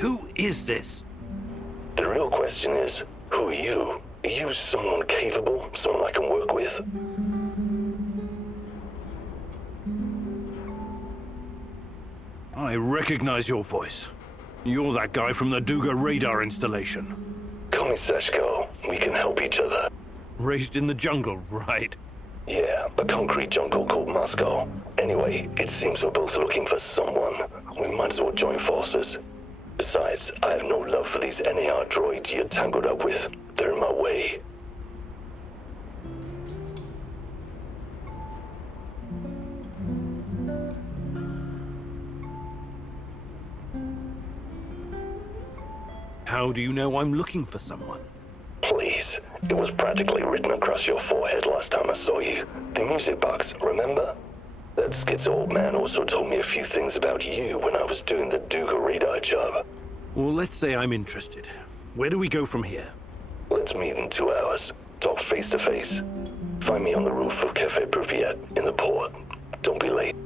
Who is this? The real question is, who are you? Are you someone capable? Someone I can work with? I recognize your voice. You're that guy from the Duga radar installation. Call me Sashko. We can help each other. Raised in the jungle, right? Yeah, a concrete jungle called Moscow. Anyway, it seems we're both looking for someone. We might as well join forces. Besides, I have no love for these NAR droids you're tangled up with. They're in my way. How do you know I'm looking for someone? Please. It was practically written across your forehead last time I saw you. The music box, remember? That schizo old man also told me a few things about you when I was doing the Duga radar job. Well, let's say I'm interested. Where do we go from here? Let's meet in 2 hours. Talk face to face. Find me on the roof of Cafe Pripyat in the port. Don't be late.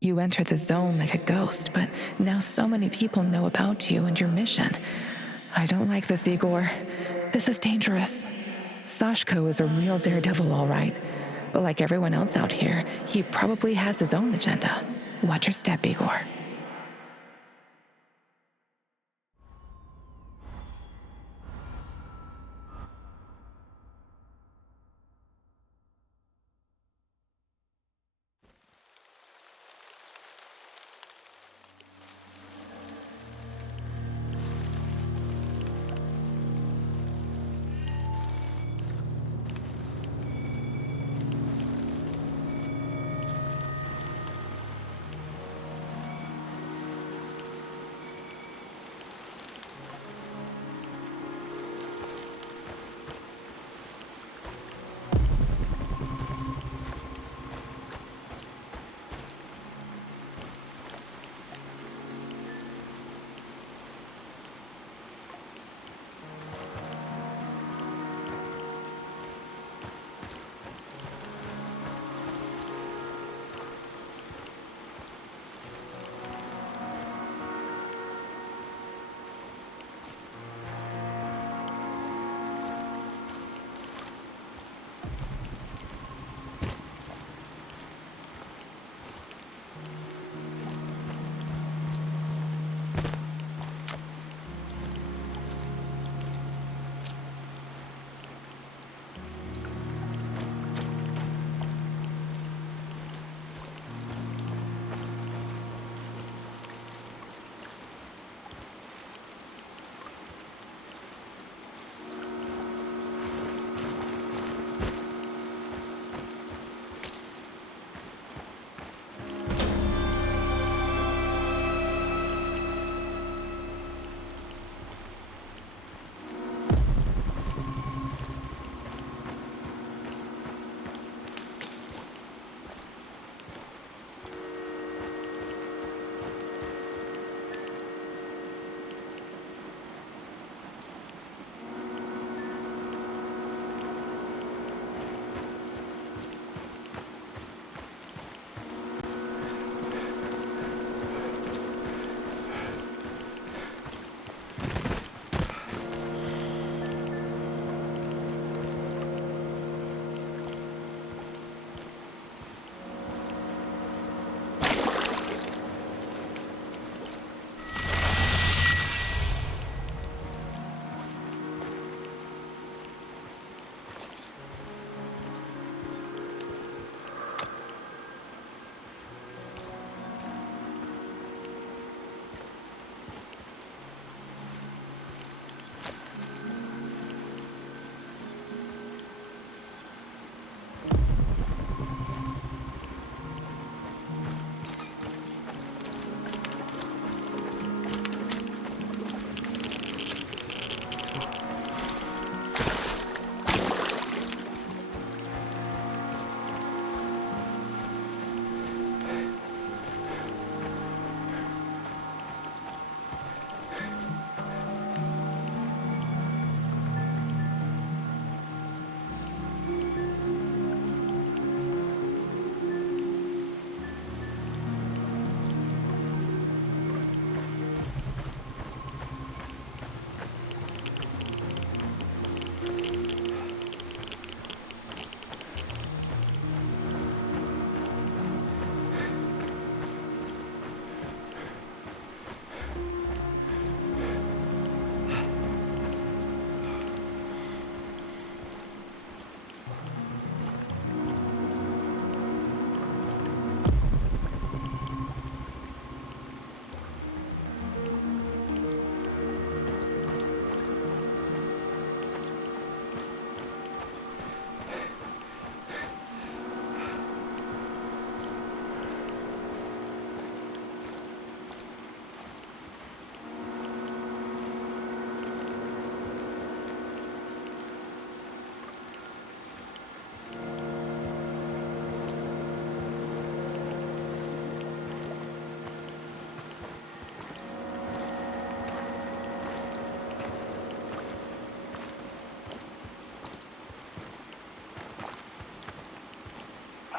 You entered the zone like a ghost, but now so many people know about you and your mission. I don't like this, Igor. This is dangerous. Sashko is a real daredevil, all right. But like everyone else out here, he probably has his own agenda. Watch your step, Igor.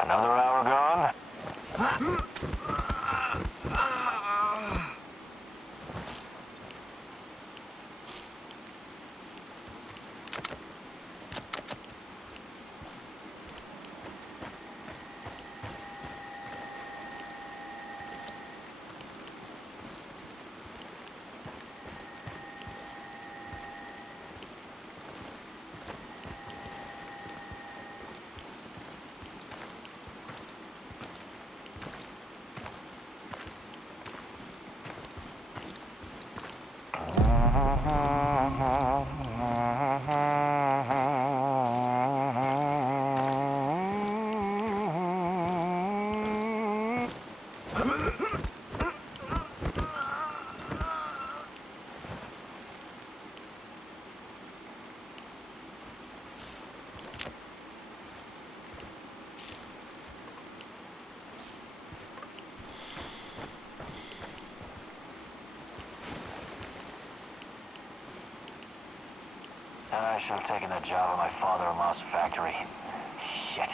Another hour gone? I should have taken that job at my father-in-law's factory. Shit.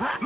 I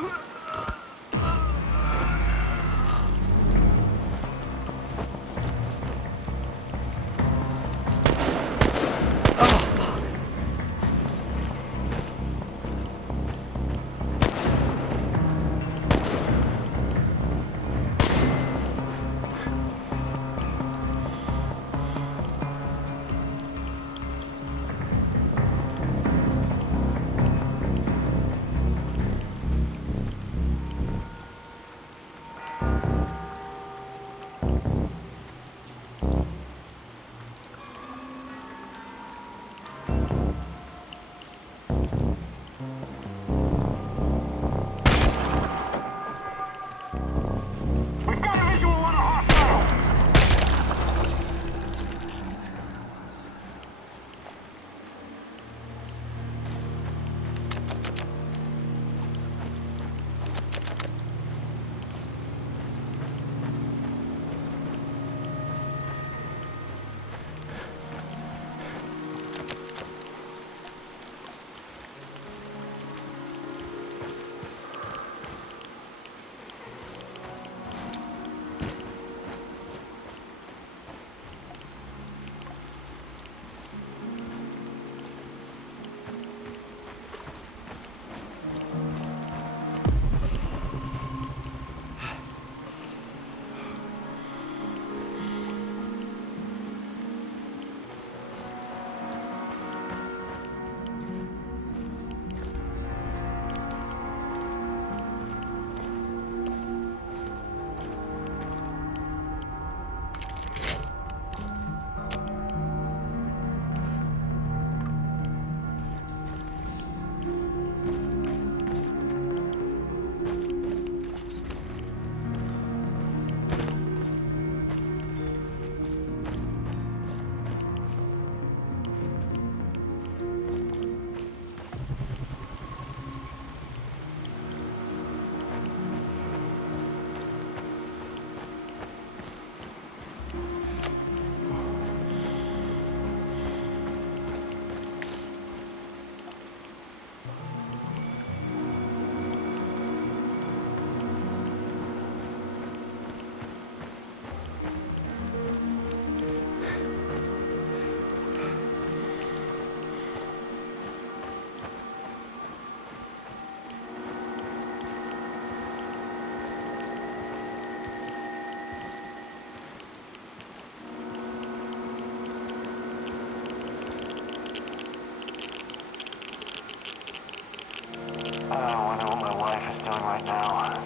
wonder what my wife is doing right now.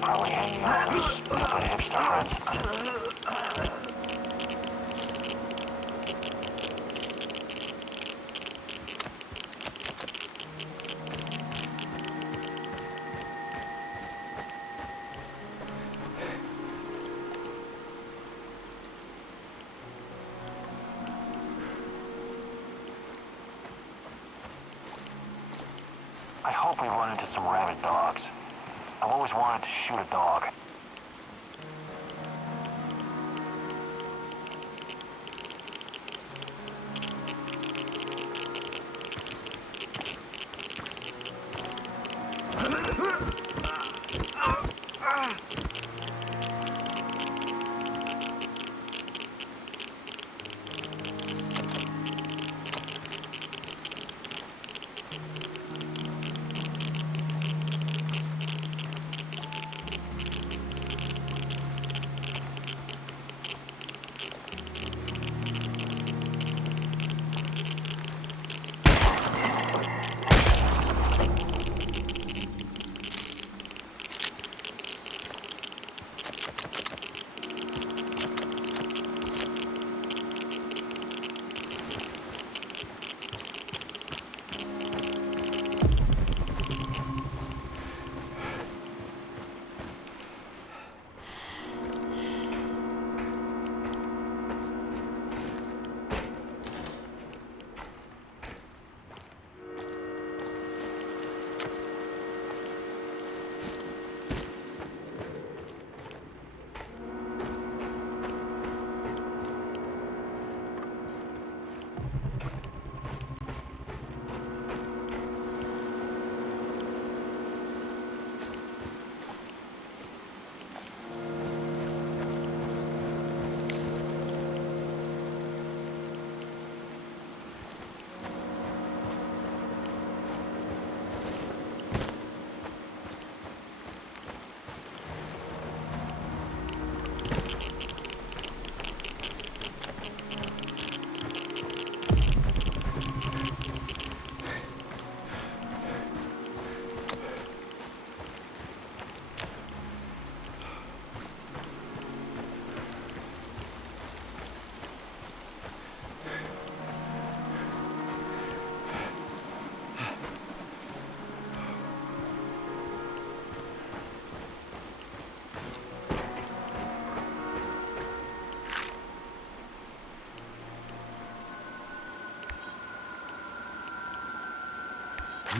Probably hanging out with her stupid hipster friends. I hope we run into some rabid dogs. I've always wanted to shoot a dog.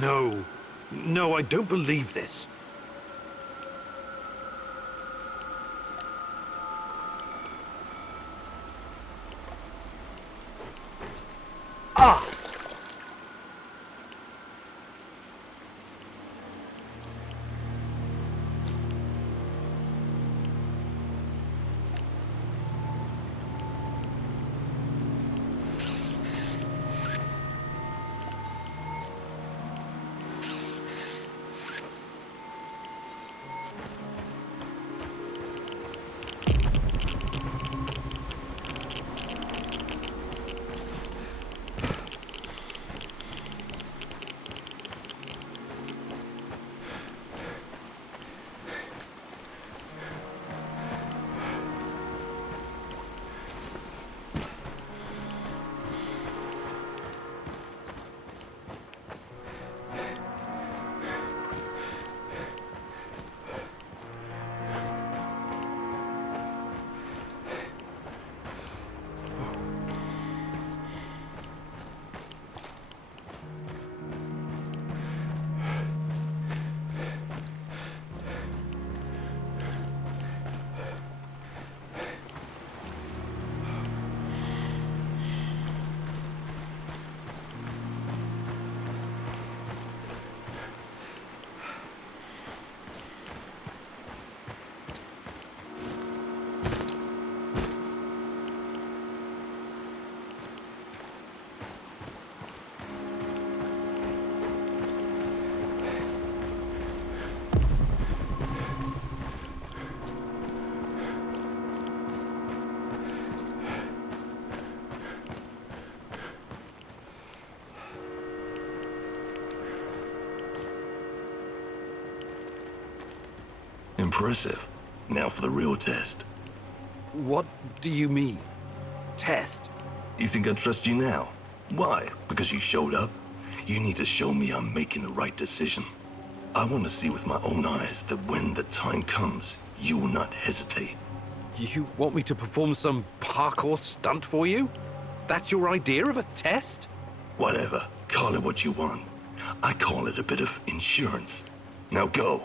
No. No, I don't believe this. Impressive. Now for the real test. What do you mean? Test? You think I trust you now? Why? Because you showed up? You need to show me I'm making the right decision. I want to see with my own eyes that when the time comes, you will not hesitate. You want me to perform some parkour stunt for you? That's your idea of a test? Whatever. Call it what you want. I call it a bit of insurance. Now go.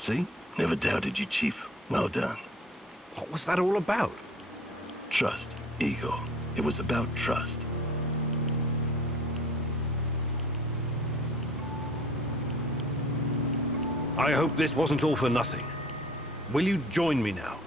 See? Never doubted you, Chief. Well done. What was that all about? Trust. Ego. It was about trust. I hope this wasn't all for nothing. Will you join me now?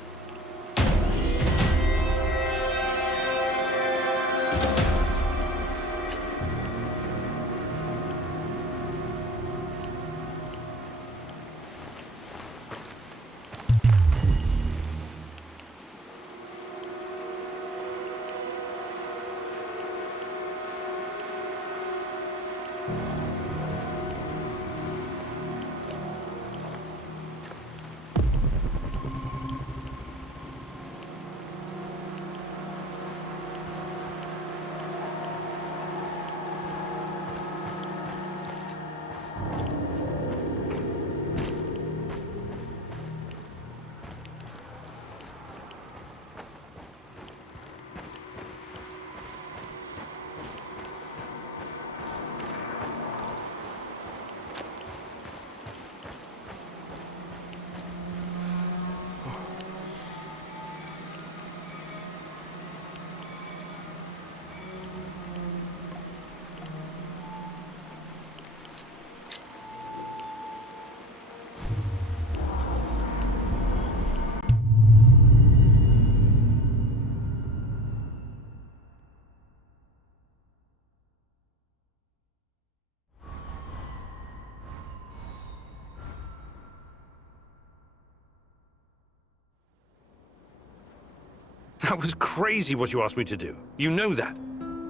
That was crazy what you asked me to do. You know that.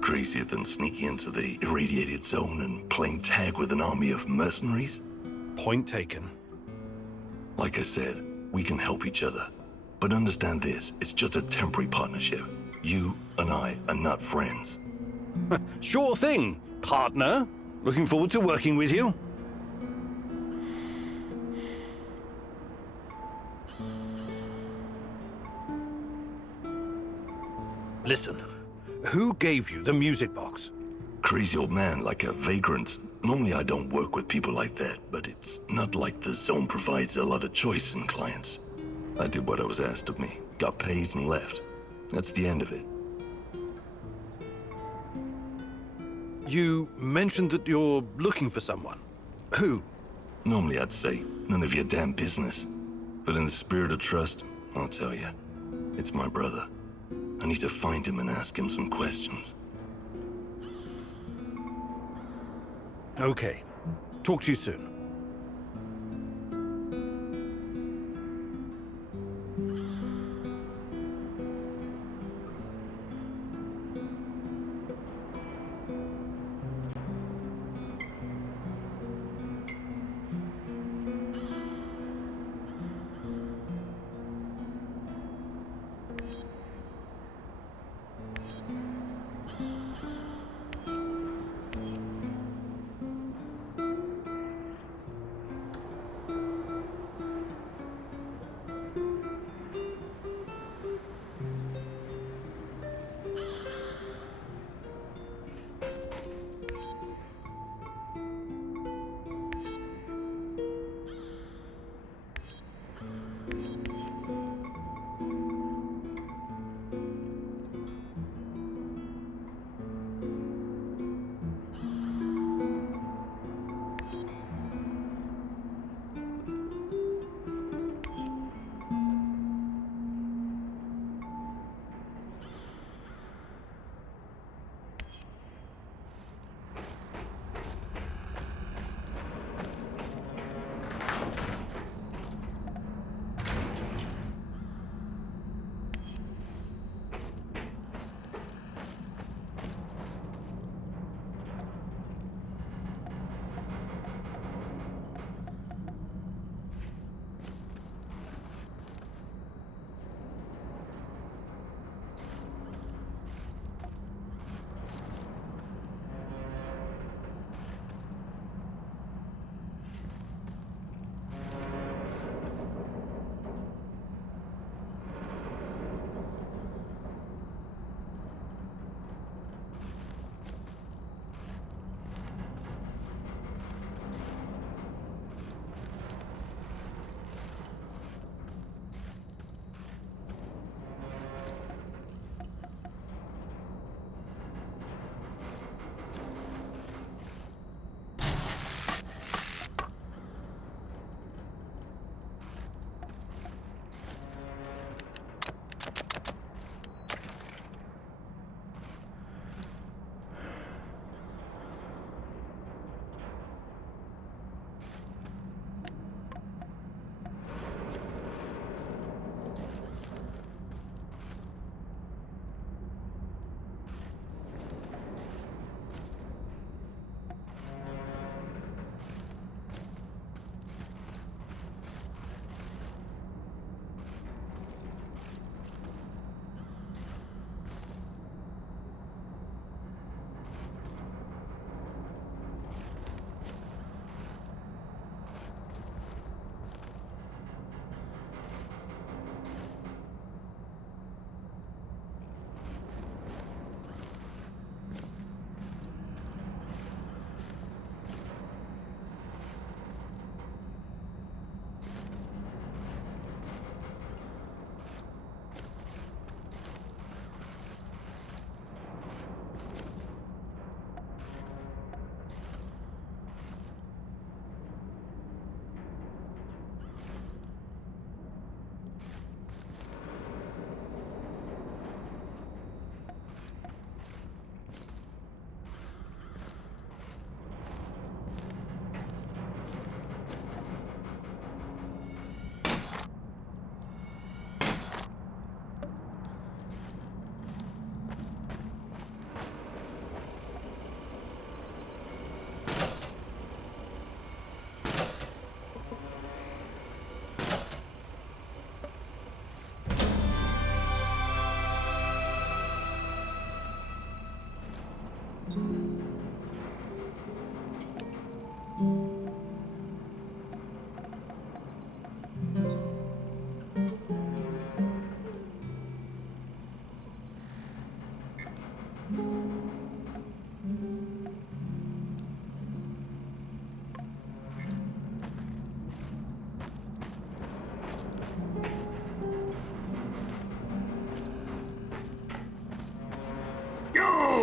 Crazier than sneaking into the irradiated zone and playing tag with an army of mercenaries? Point taken. Like I said, we can help each other. But understand this, it's just a temporary partnership. You and I are not friends. Sure thing, partner. Looking forward to working with you. Listen, who gave you the music box? Crazy old man, like a vagrant. Normally I don't work with people like that, but it's not like the zone provides a lot of choice in clients. I did what I was asked of me, got paid and left. That's the end of it. You mentioned that you're looking for someone. Who? Normally I'd say, none of your damn business. But in the spirit of trust, I'll tell you. It's my brother. I need to find him and ask him some questions. Okay. Talk to you soon.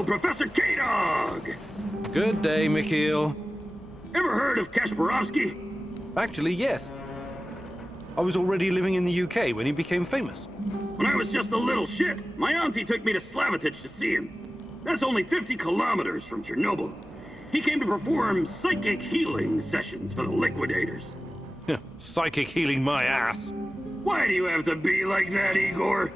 Professor K-Dog! Good day, Mikhail. Ever heard of Kasparovsky? Actually, yes. I was already living in the UK when he became famous. When I was just a little shit, my auntie took me to Slavitage to see him. That's only 50 kilometers from Chernobyl. He came to perform psychic healing sessions for the liquidators. Psychic healing my ass. Why do you have to be like that, Igor?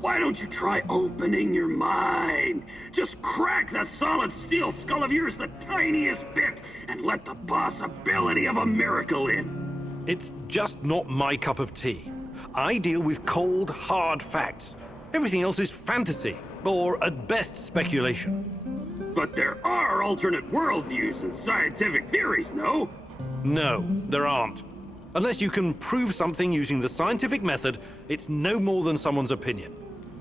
Why don't you try opening your mind? Just crack that solid steel skull of yours the tiniest bit and let the possibility of a miracle in. It's just not my cup of tea. I deal with cold, hard facts. Everything else is fantasy, or at best speculation. But there are alternate worldviews and scientific theories, no? No, there aren't. Unless you can prove something using the scientific method, it's no more than someone's opinion.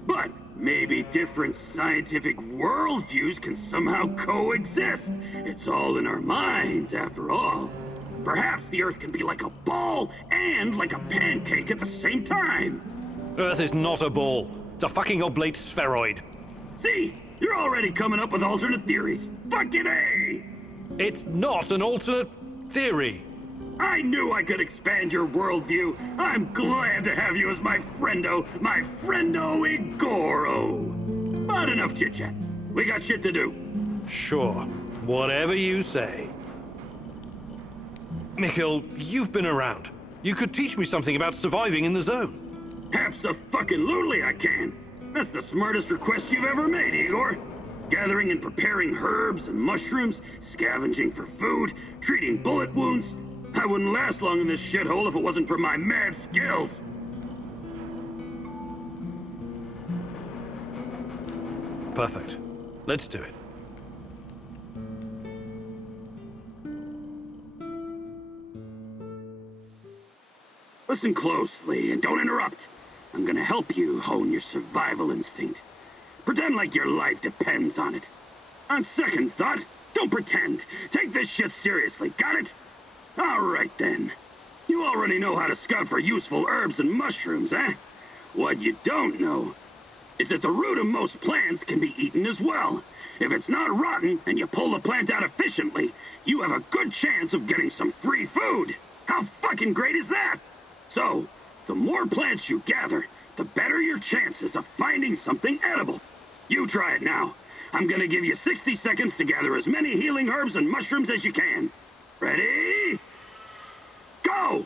But maybe different scientific worldviews can somehow coexist. It's all in our minds, after all. Perhaps the Earth can be like a ball and like a pancake at the same time. Earth is not a ball. It's a fucking oblate spheroid. See? You're already coming up with alternate theories. Fucking A! It's not an alternate theory. I knew I could expand your worldview. I'm glad to have you as my friendo Igoro. But enough chit-chat. We got shit to do. Sure, whatever you say. Mikhail, you've been around. You could teach me something about surviving in the zone. Abso-fucking-lutely I can. That's the smartest request you've ever made, Igor. Gathering and preparing herbs and mushrooms, scavenging for food, treating bullet wounds. I wouldn't last long in this shithole if it wasn't for my mad skills. Perfect. Let's do it. Listen closely and don't interrupt. I'm gonna help you hone your survival instinct. Pretend like your life depends on it. On second thought, don't pretend. Take this shit seriously, got it? All right then. You already know how to scout for useful herbs and mushrooms, eh? What you don't know is that the root of most plants can be eaten as well. If it's not rotten and you pull the plant out efficiently, you have a good chance of getting some free food. How fucking great is that? So, the more plants you gather, the better your chances of finding something edible. You try it now. I'm gonna give you 60 seconds to gather as many healing herbs and mushrooms as you can. Ready? Go!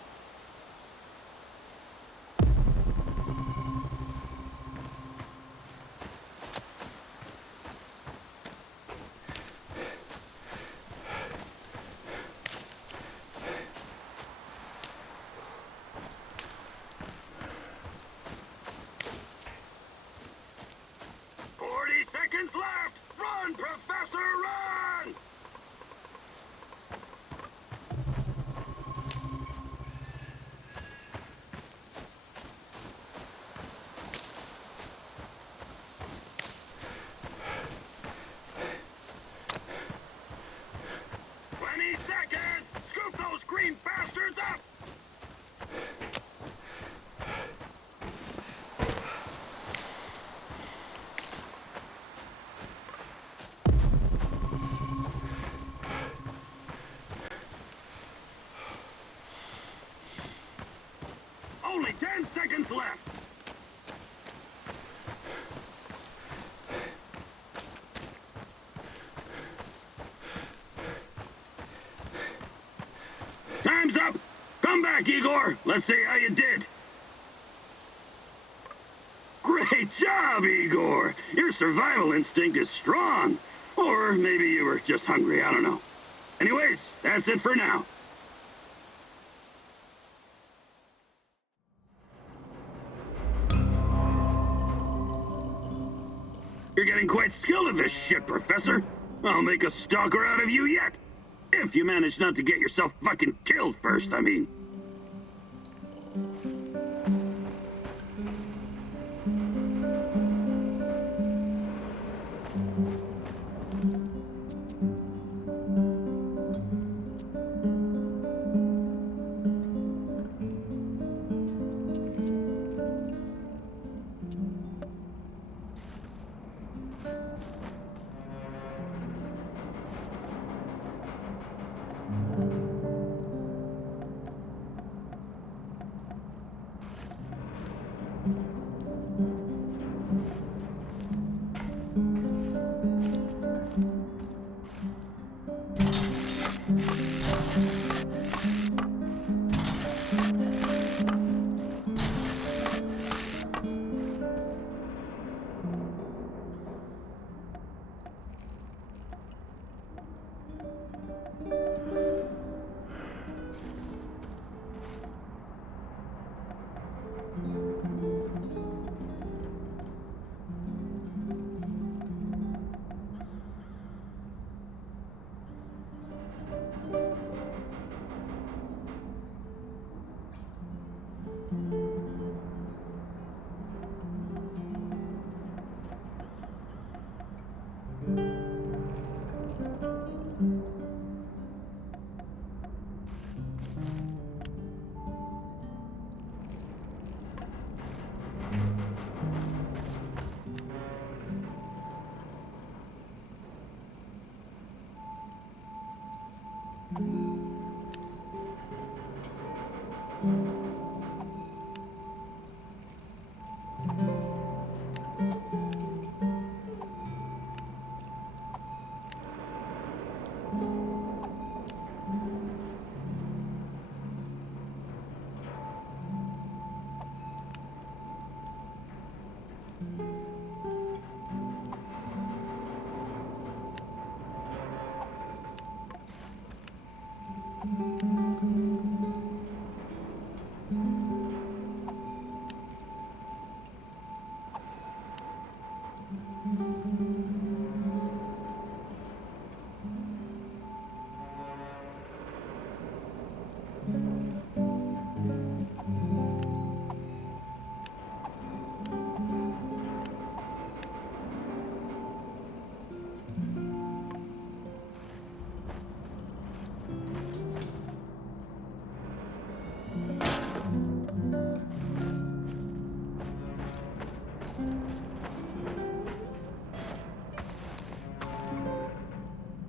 Seconds left! Run, Professor, run! Scoop those green bastards up! Only 10 seconds left! Time's up! Come back, Igor! Let's see how you did! Great job, Igor! Your survival instinct is strong. Or maybe you were just hungry, I don't know. Anyways, that's it for now. You're getting quite skilled at this shit, Professor. I'll make a stalker out of you yet. If you manage not to get yourself fucking killed first, I mean.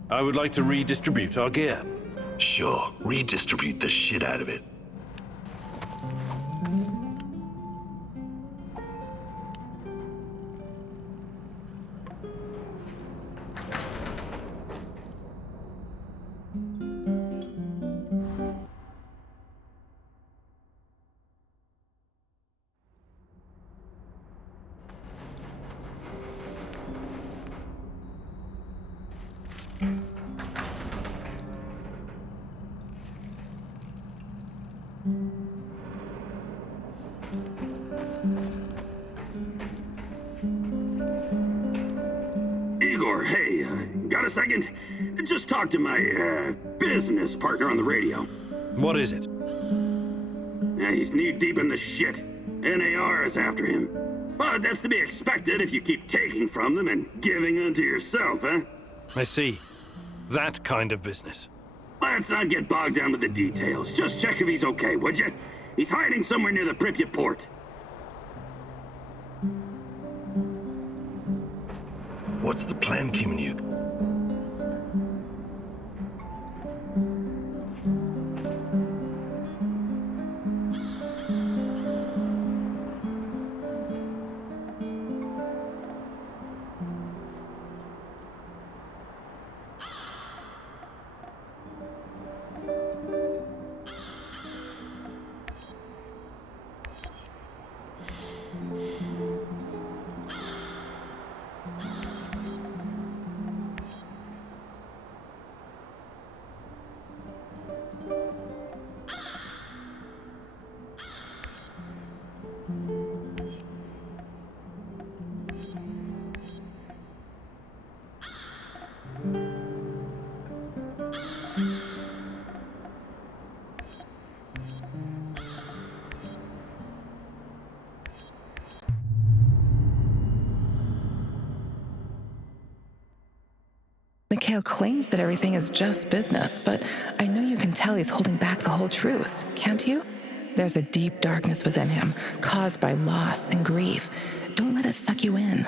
I would like to redistribute our gear. Sure, redistribute the shit out of it. Igor, hey, got a second? Just talked to my, business partner on the radio. What is it? He's knee-deep in the shit. NAR is after him. But that's to be expected if you keep taking from them and giving unto yourself, huh? I see. That kind of business. Let's not get bogged down with the details. Just check if he's okay, would you? He's hiding somewhere near the Pripyat port. What's the plan, Kimenuke? Mikhail claims that everything is just business, but I know you can tell he's holding back the whole truth, can't you? There's a deep darkness within him, caused by loss and grief. Don't let it suck you in.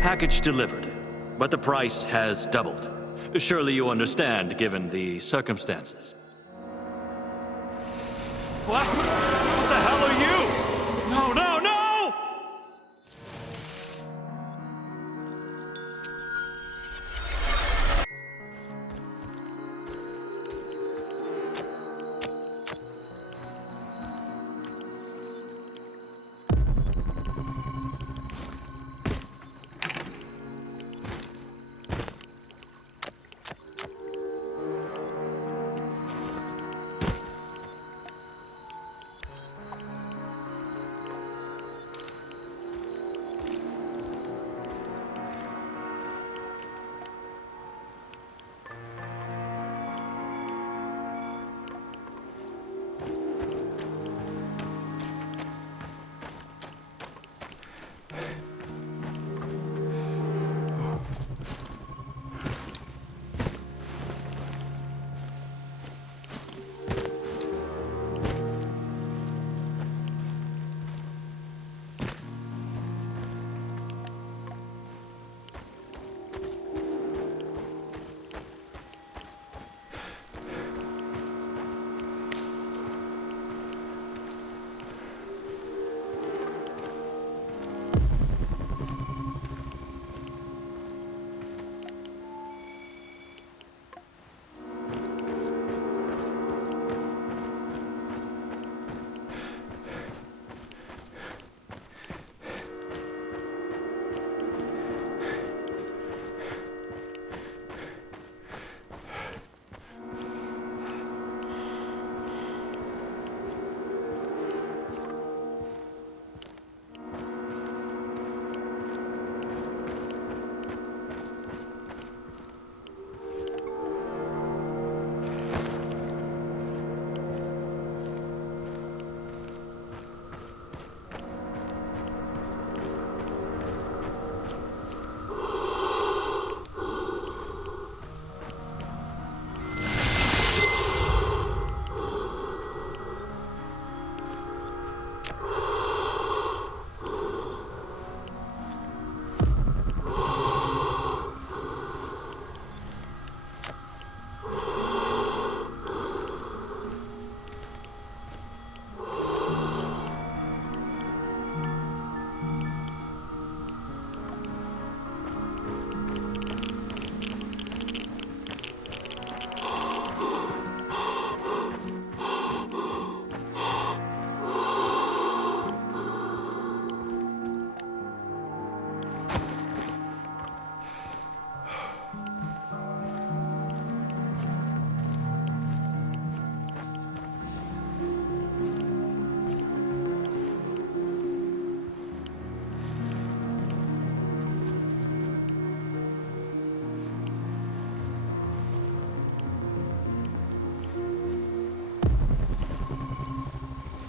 Package delivered, but the price has doubled. Surely you understand, given the circumstances. What? What the hell are you? No, no, no!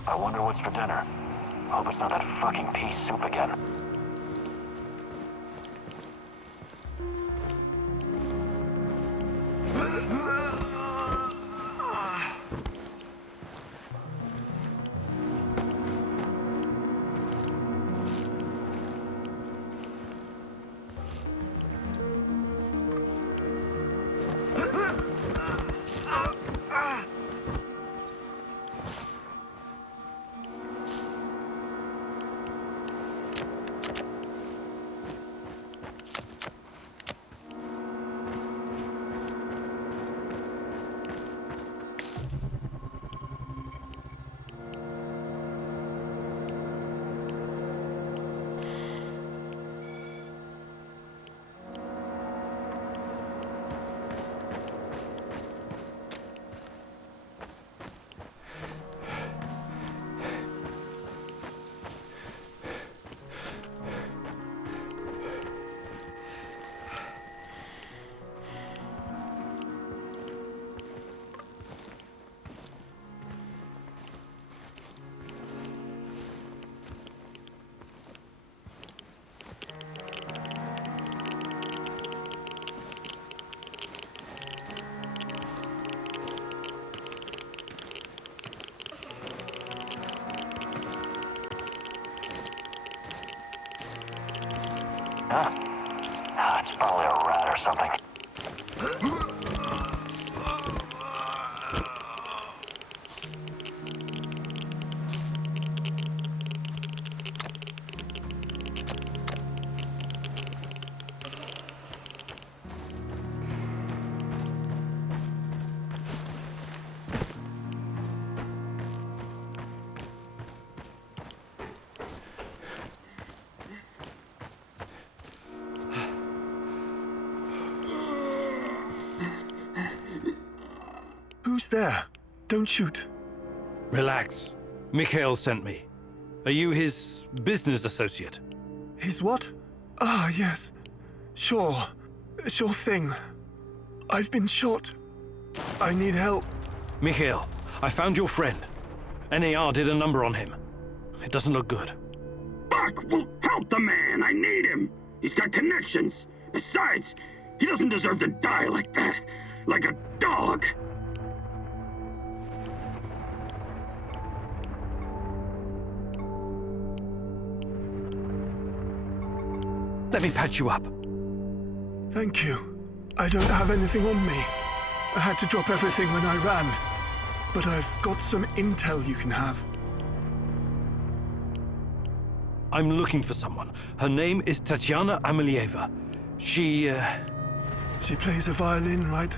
I wonder what's for dinner. Hope it's not that fucking pea soup again. Ah, It's probably a rat or something. Who's there? Don't shoot. Relax. Mikhail sent me. Are you his business associate? His what? Ah, yes. Sure. Sure thing. I've been shot. I need help. Mikhail, I found your friend. NAR did a number on him. It doesn't look good. Fuck! Well, help the man! I need him! He's got connections! Besides, he doesn't deserve to die like that! Like a dog! Let me patch you up. Thank you. I don't have anything on me. I had to drop everything when I ran. But I've got some intel you can have. I'm looking for someone. Her name is Tatiana Amelieva. She plays a violin, right?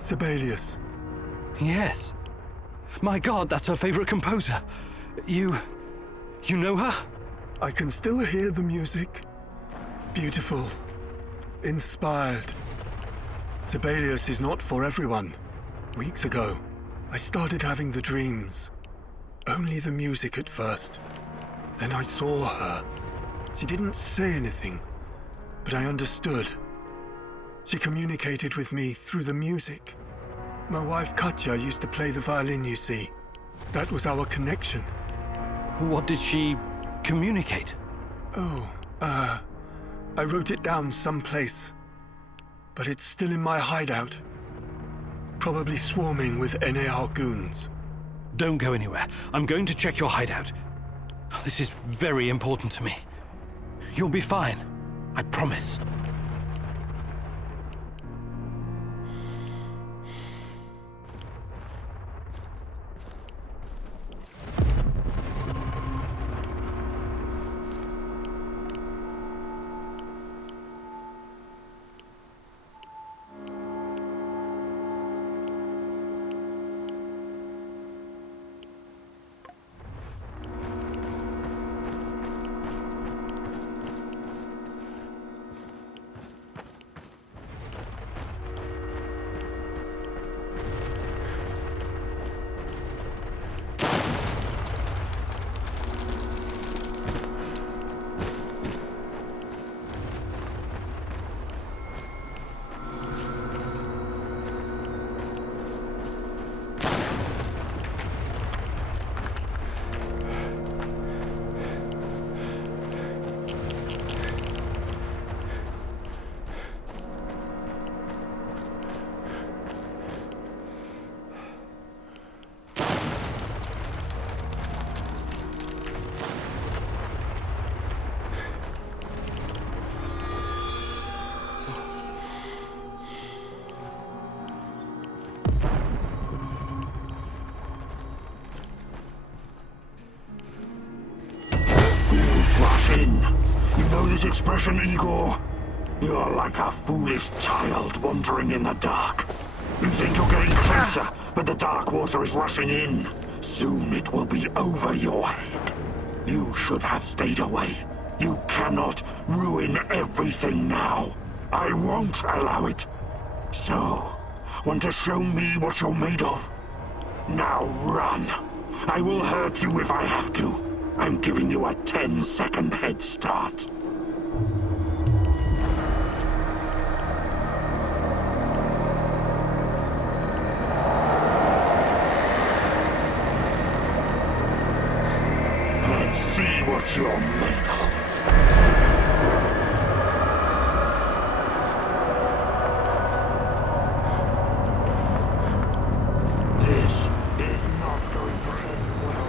Sibelius. Yes. My God, that's her favorite composer. You know her? I can still hear the music. Beautiful. Inspired. Sibelius is not for everyone. Weeks ago, I started having the dreams. Only the music at first. Then I saw her. She didn't say anything, but I understood. She communicated with me through the music. My wife Katya used to play the violin, you see. That was our connection. What did she communicate? Oh, I wrote it down someplace. But it's still in my hideout. Probably swarming with NAR goons. Don't go anywhere. I'm going to check your hideout. This is very important to me. You'll be fine. I promise. You know this expression, Igor? You're like a foolish child wandering in the dark. You think you're getting closer, but the dark water is rushing in. Soon it will be over your head. You should have stayed away. You cannot ruin everything now. I won't allow it. So, want to show me what you're made of? Now run. I will hurt you if I have to. I'm giving you a 10-second head start. Let's see what you're made of. This is not going to end well.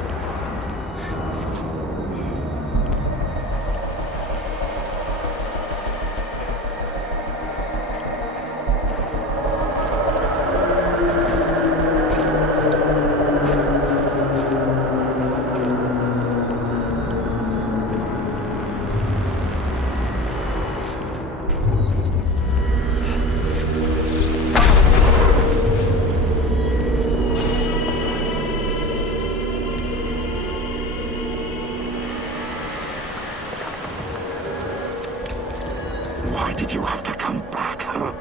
did you have to come back, huh?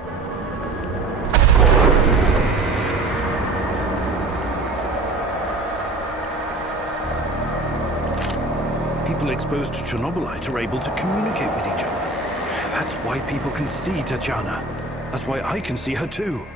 People exposed to Chernobylite are able to communicate with each other. That's why people can see Tatiana. That's why I can see her too.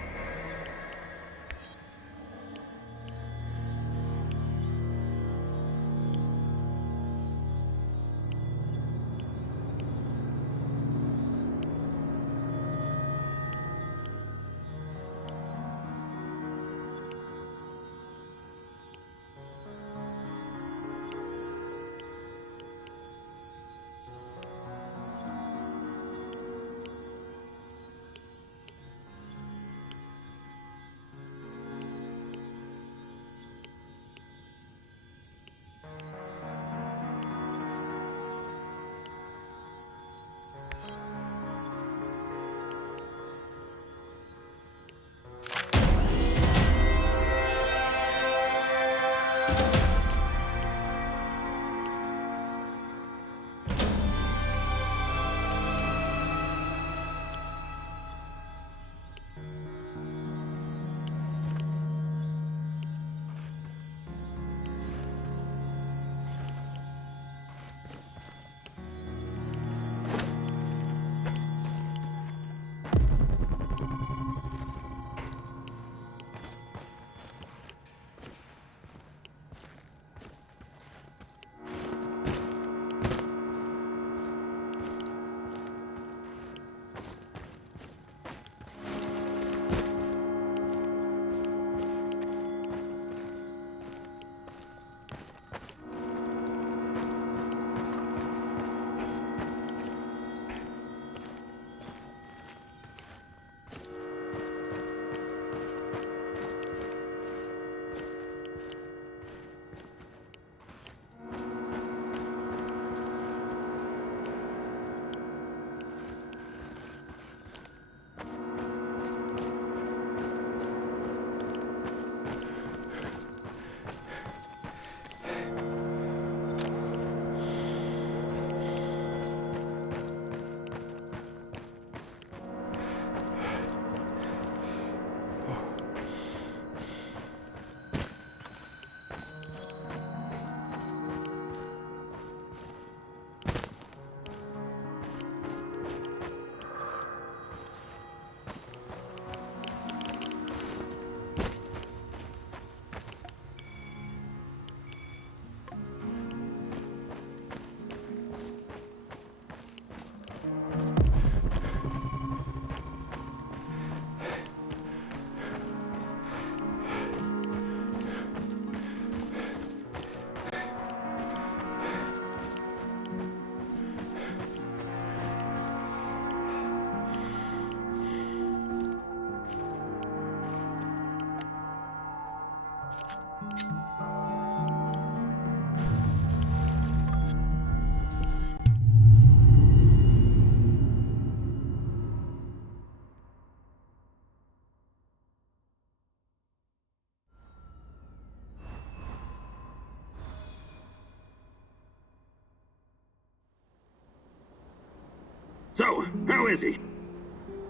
So, how is he?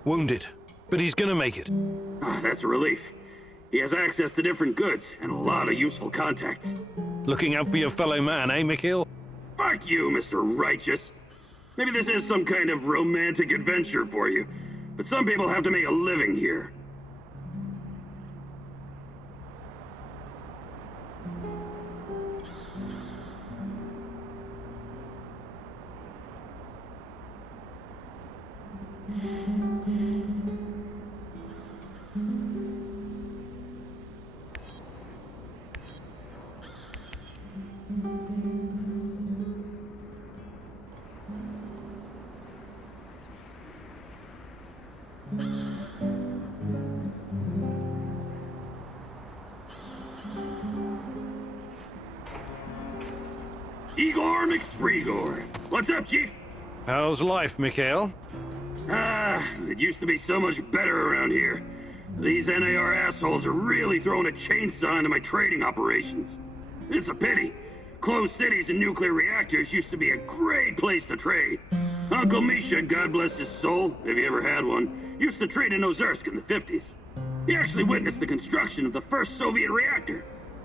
Wounded, but he's gonna make it. Ah, that's a relief. He has access to different goods and a lot of useful contacts. Looking out for your fellow man, eh, Mikhail? Fuck you, Mr. Righteous. Maybe this is some kind of romantic adventure for you, but some people have to make a living here. Igor McSpreegor. What's up, Chief? How's life, Mikhail? It used to be so much better around here. These NAR assholes are really throwing a chainsaw into my trading operations. It's a pity. Closed cities and nuclear reactors used to be a great place to trade. Uncle Misha, God bless his soul, if he ever had one, used to trade in Ozersk in the 50s. He actually witnessed the construction of the first Soviet reactor.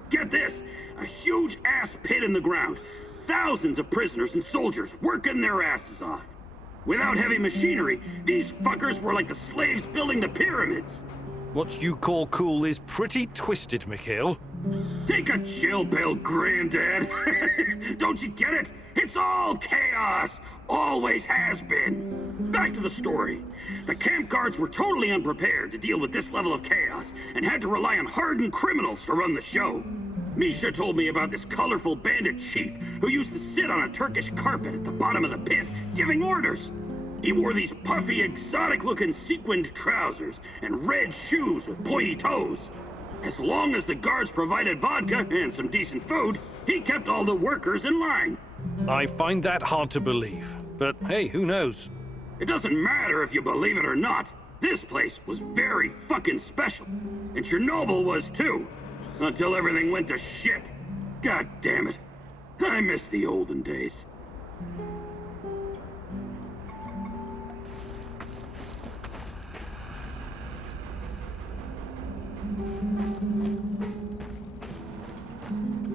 Get this, a huge ass pit in the ground. Thousands of prisoners and soldiers working their asses off. Without heavy machinery, these fuckers were like the slaves building the pyramids. What you call cool is pretty twisted, Mikhail. Take a chill pill, Granddad. Don't you get it? It's all chaos. Always has been. Back to the story. The camp guards were totally unprepared to deal with this level of chaos and had to rely on hardened criminals to run the show. Misha told me about this colorful bandit chief who used to sit on a Turkish carpet at the bottom of the pit, giving orders. He wore these puffy, exotic-looking sequined trousers and red shoes with pointy toes. As long as the guards provided vodka and some decent food, he kept all the workers in line. I find that hard to believe, but hey, who knows? It doesn't matter if you believe it or not. This place was very fucking special. And Chernobyl was too. Until everything went to shit. God damn it. I miss the olden days.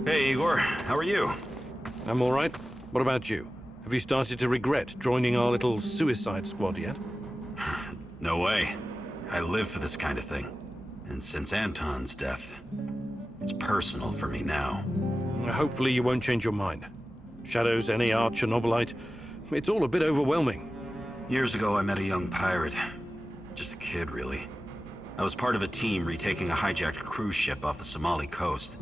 Hey, Igor. How are you? I'm all right. What about you? Have you started to regret joining our little suicide squad yet? No way. I live for this kind of thing. And since Anton's death, it's personal for me now. Hopefully you won't change your mind. Shadows, NAR, Chernobylite, it's all a bit overwhelming. Years ago, I met a young pirate. Just a kid, really. I was part of a team retaking a hijacked cruise ship off the Somali coast.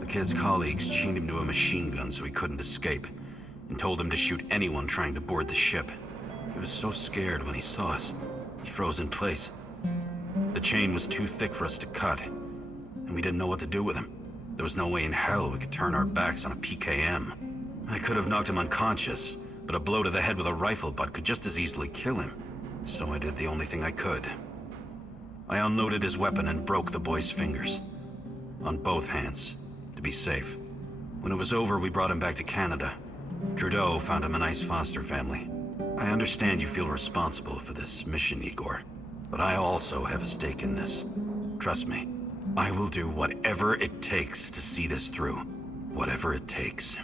The kid's colleagues chained him to a machine gun so he couldn't escape, and told him to shoot anyone trying to board the ship. He was so scared when he saw us, he froze in place. The chain was too thick for us to cut, and we didn't know what to do with him. There was no way in hell we could turn our backs on a PKM. I could have knocked him unconscious, but a blow to the head with a rifle butt could just as easily kill him. So I did the only thing I could. I unloaded his weapon and broke the boy's fingers. On both hands, to be safe. When it was over, we brought him back to Canada. Trudeau found him a nice foster family. I understand you feel responsible for this mission, Igor. But I also have a stake in this. Trust me, I will do whatever it takes to see this through. Whatever it takes.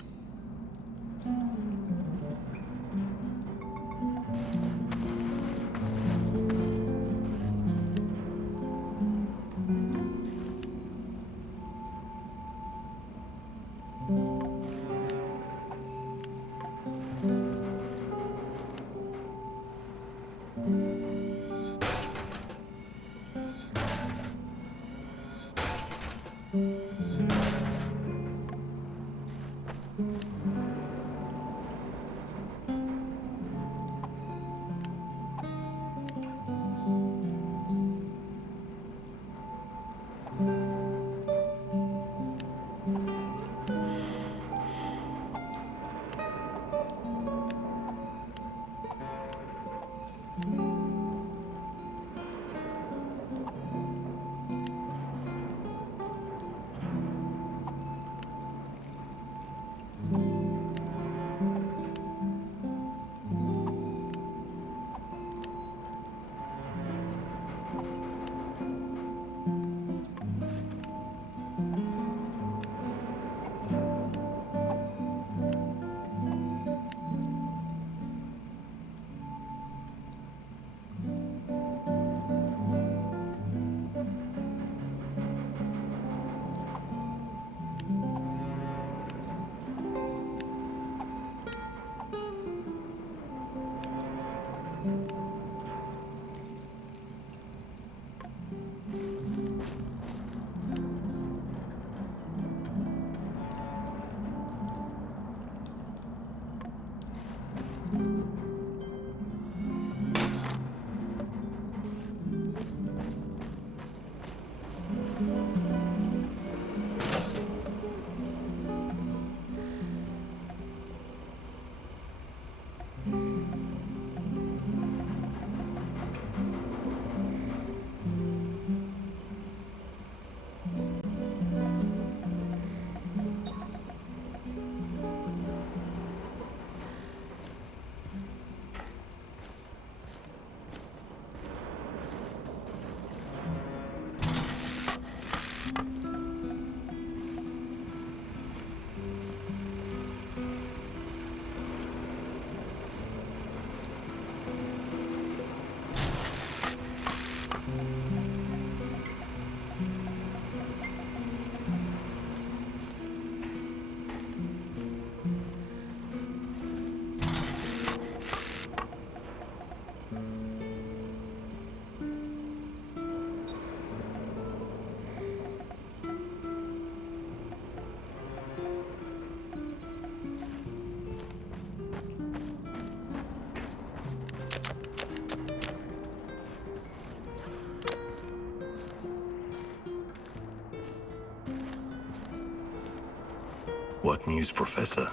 What news, Professor?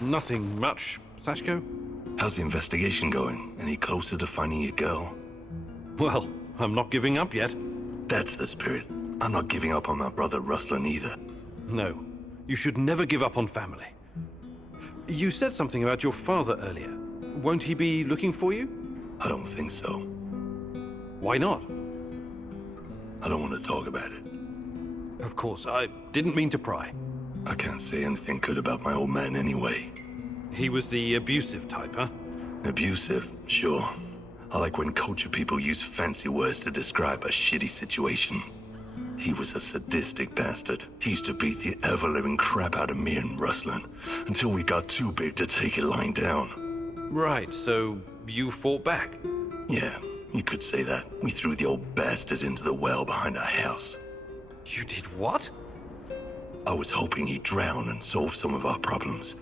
Nothing much, Sashko. How's the investigation going? Any closer to finding your girl? Well, I'm not giving up yet. That's the spirit. I'm not giving up on my brother Ruslan either. No, you should never give up on family. You said something about your father earlier. Won't he be looking for you? I don't think so. Why not? I don't want to talk about it. Of course, I didn't mean to pry. I can't say anything good about my old man anyway. He was the abusive type, huh? Abusive, sure. I like when culture people use fancy words to describe a shitty situation. He was a sadistic bastard. He used to beat the ever-living crap out of me and Ruslan, until we got too big to take it lying down. Right, so you fought back? Yeah, you could say that. We threw the old bastard into the well behind our house. You did what? I was hoping he'd drown and solve some of our problems.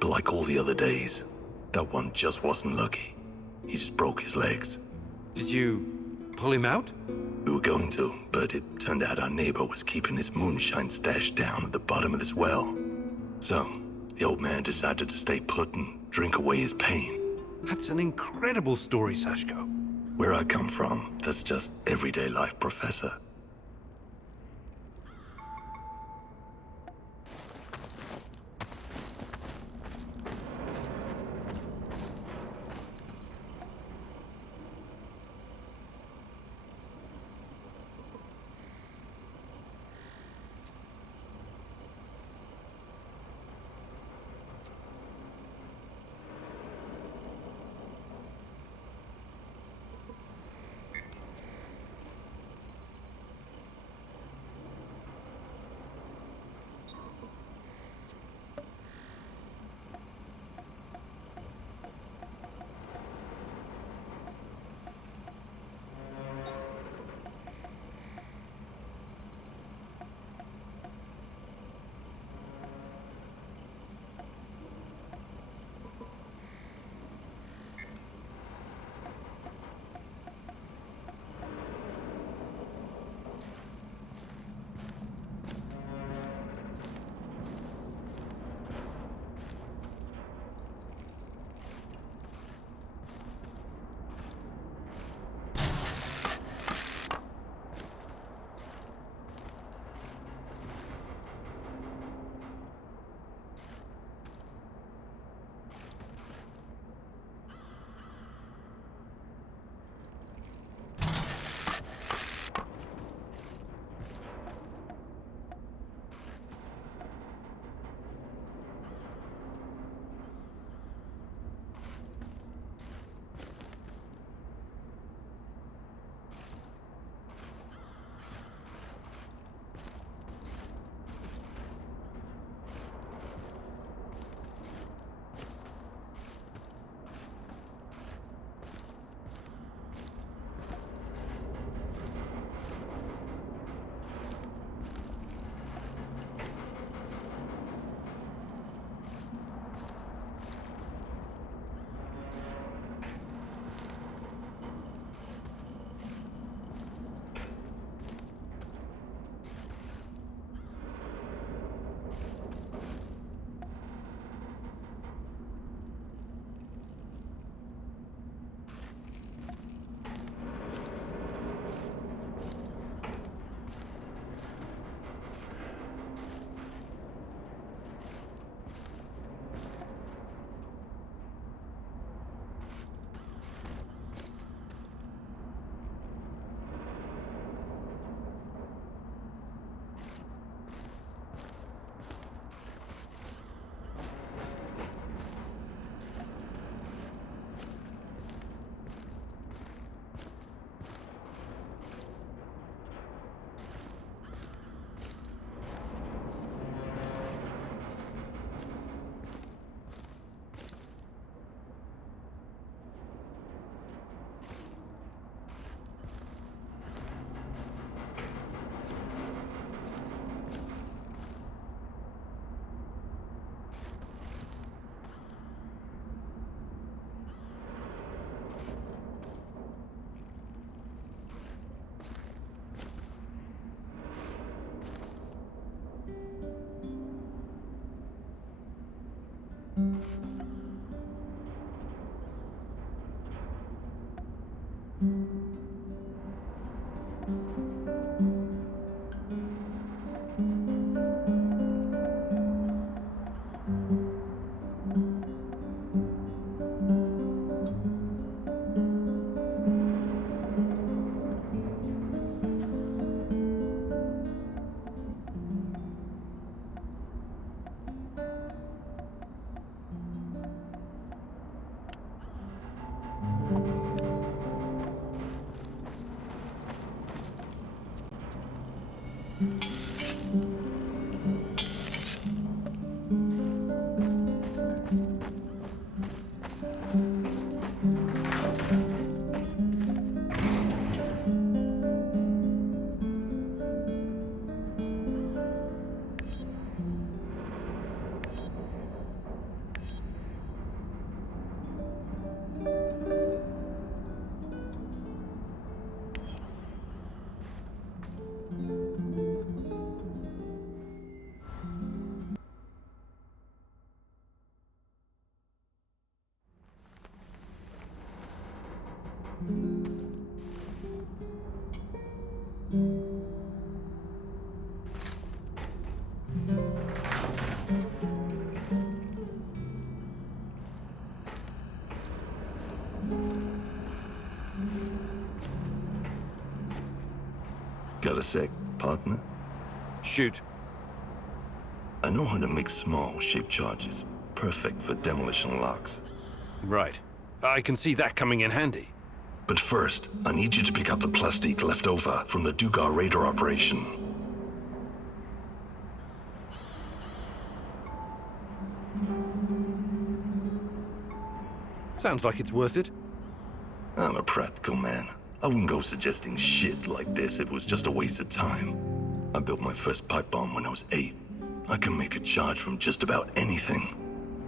But like all the other days, that one just wasn't lucky. He just broke his legs. Did you pull him out? We were going to, but it turned out our neighbor was keeping his moonshine stashed down at the bottom of this well. So, the old man decided to stay put and drink away his pain. That's an incredible story, Sashko. Where I come from, that's just everyday life, Professor. Got a sec, partner? Shoot. I know how to make small, shaped charges. Perfect for demolition locks. Right. I can see that coming in handy. But first, I need you to pick up the plastique left over from the Dugar radar operation. Sounds like it's worth it. I'm a practical man. I wouldn't go suggesting shit like this if it was just a waste of time. I built my first pipe bomb when I was 8. I can make a charge from just about anything.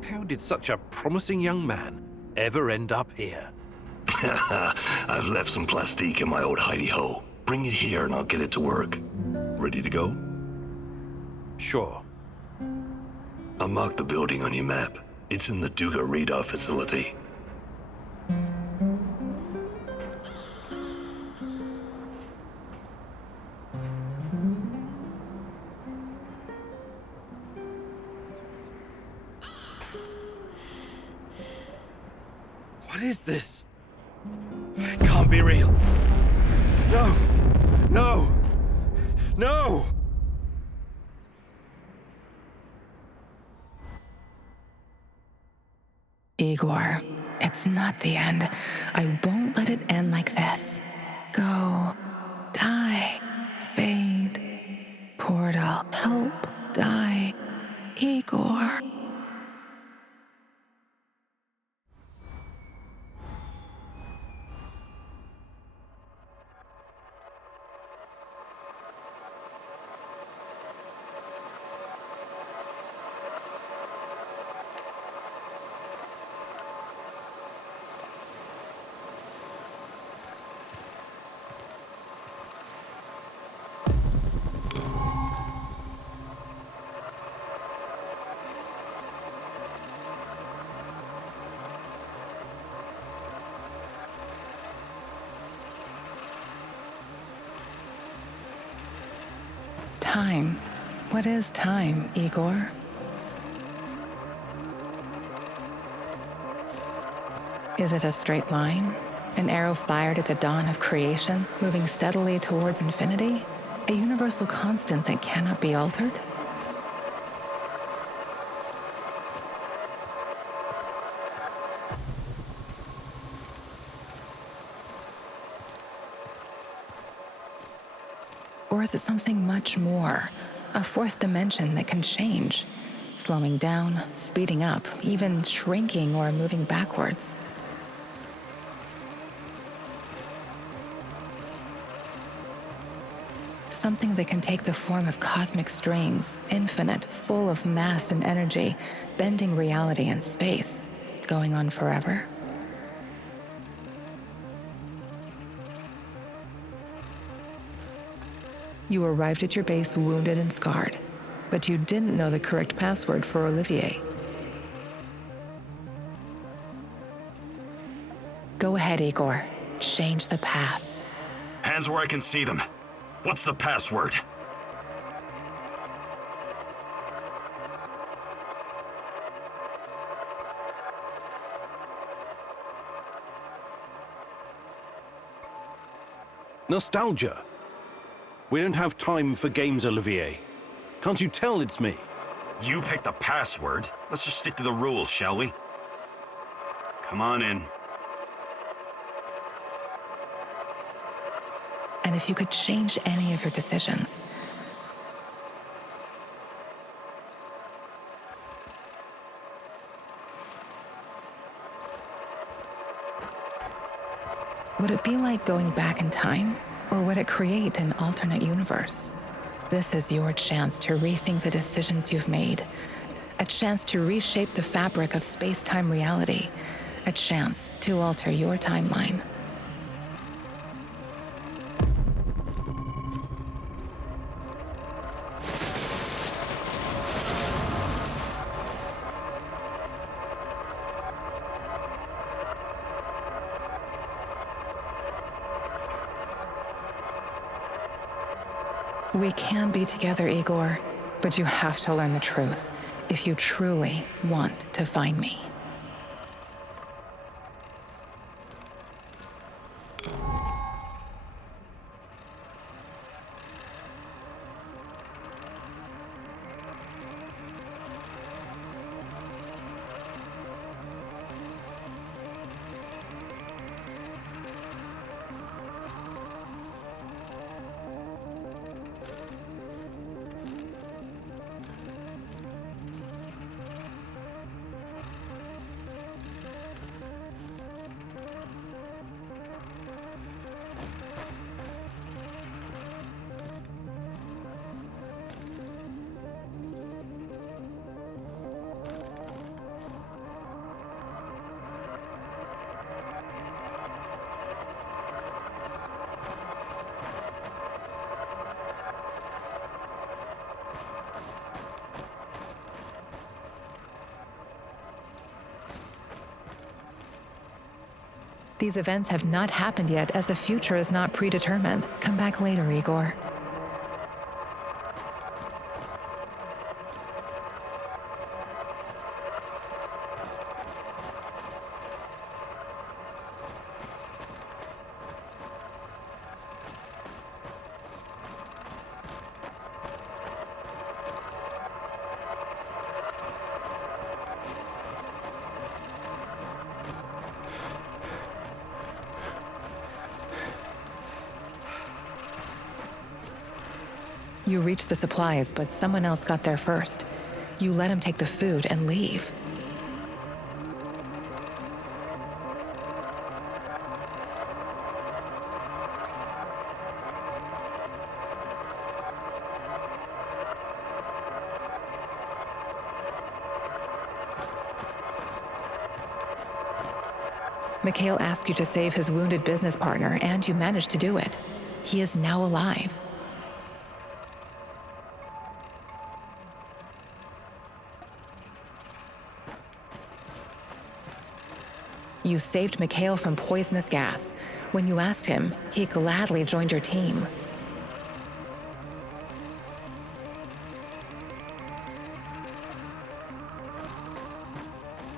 How did such a promising young man ever end up here? I've left some plastique in my old hidey-ho. Bring it here and I'll get it to work. Ready to go? Sure. I'll mark the building on your map. It's in the Duga radar facility. What is this? It can't be real. No! No! No! Igor, it's not the end. I won't let it end like this. Go. Die. Fade. Portal. Help. Die. Igor. Time. What is time, Igor? Is it a straight line? An arrow fired at the dawn of creation, moving steadily towards infinity? A universal constant that cannot be altered? Or is it something much more? A fourth dimension that can change, slowing down, speeding up, even shrinking or moving backwards? Something that can take the form of cosmic strings, infinite, full of mass and energy, bending reality and space, going on forever? You arrived at your base wounded and scarred, but you didn't know the correct password for Olivier. Go ahead, Igor. Change the past. hands where I can see them. What's the password? Nostalgia. We don't have time for games, Olivier. Can't you tell it's me? You picked the password. Let's just stick to the rules, shall we? Come on in. And if you could change any of your decisions, would it be like going back in time, or would it create an alternate universe? This is your chance to rethink the decisions you've made, a chance to reshape the fabric of space-time reality, a chance to alter your timeline. We can be together, Igor, but you have to learn the truth if you truly want to find me. These events have not happened yet, as the future is not predetermined. Come back later, Igor. You reached the supplies, but someone else got there first. You let him take the food and leave. Mikhail asked you to save his wounded business partner, and you managed to do it. He is now alive. You saved Mikhail from poisonous gas. When you asked him, he gladly joined your team.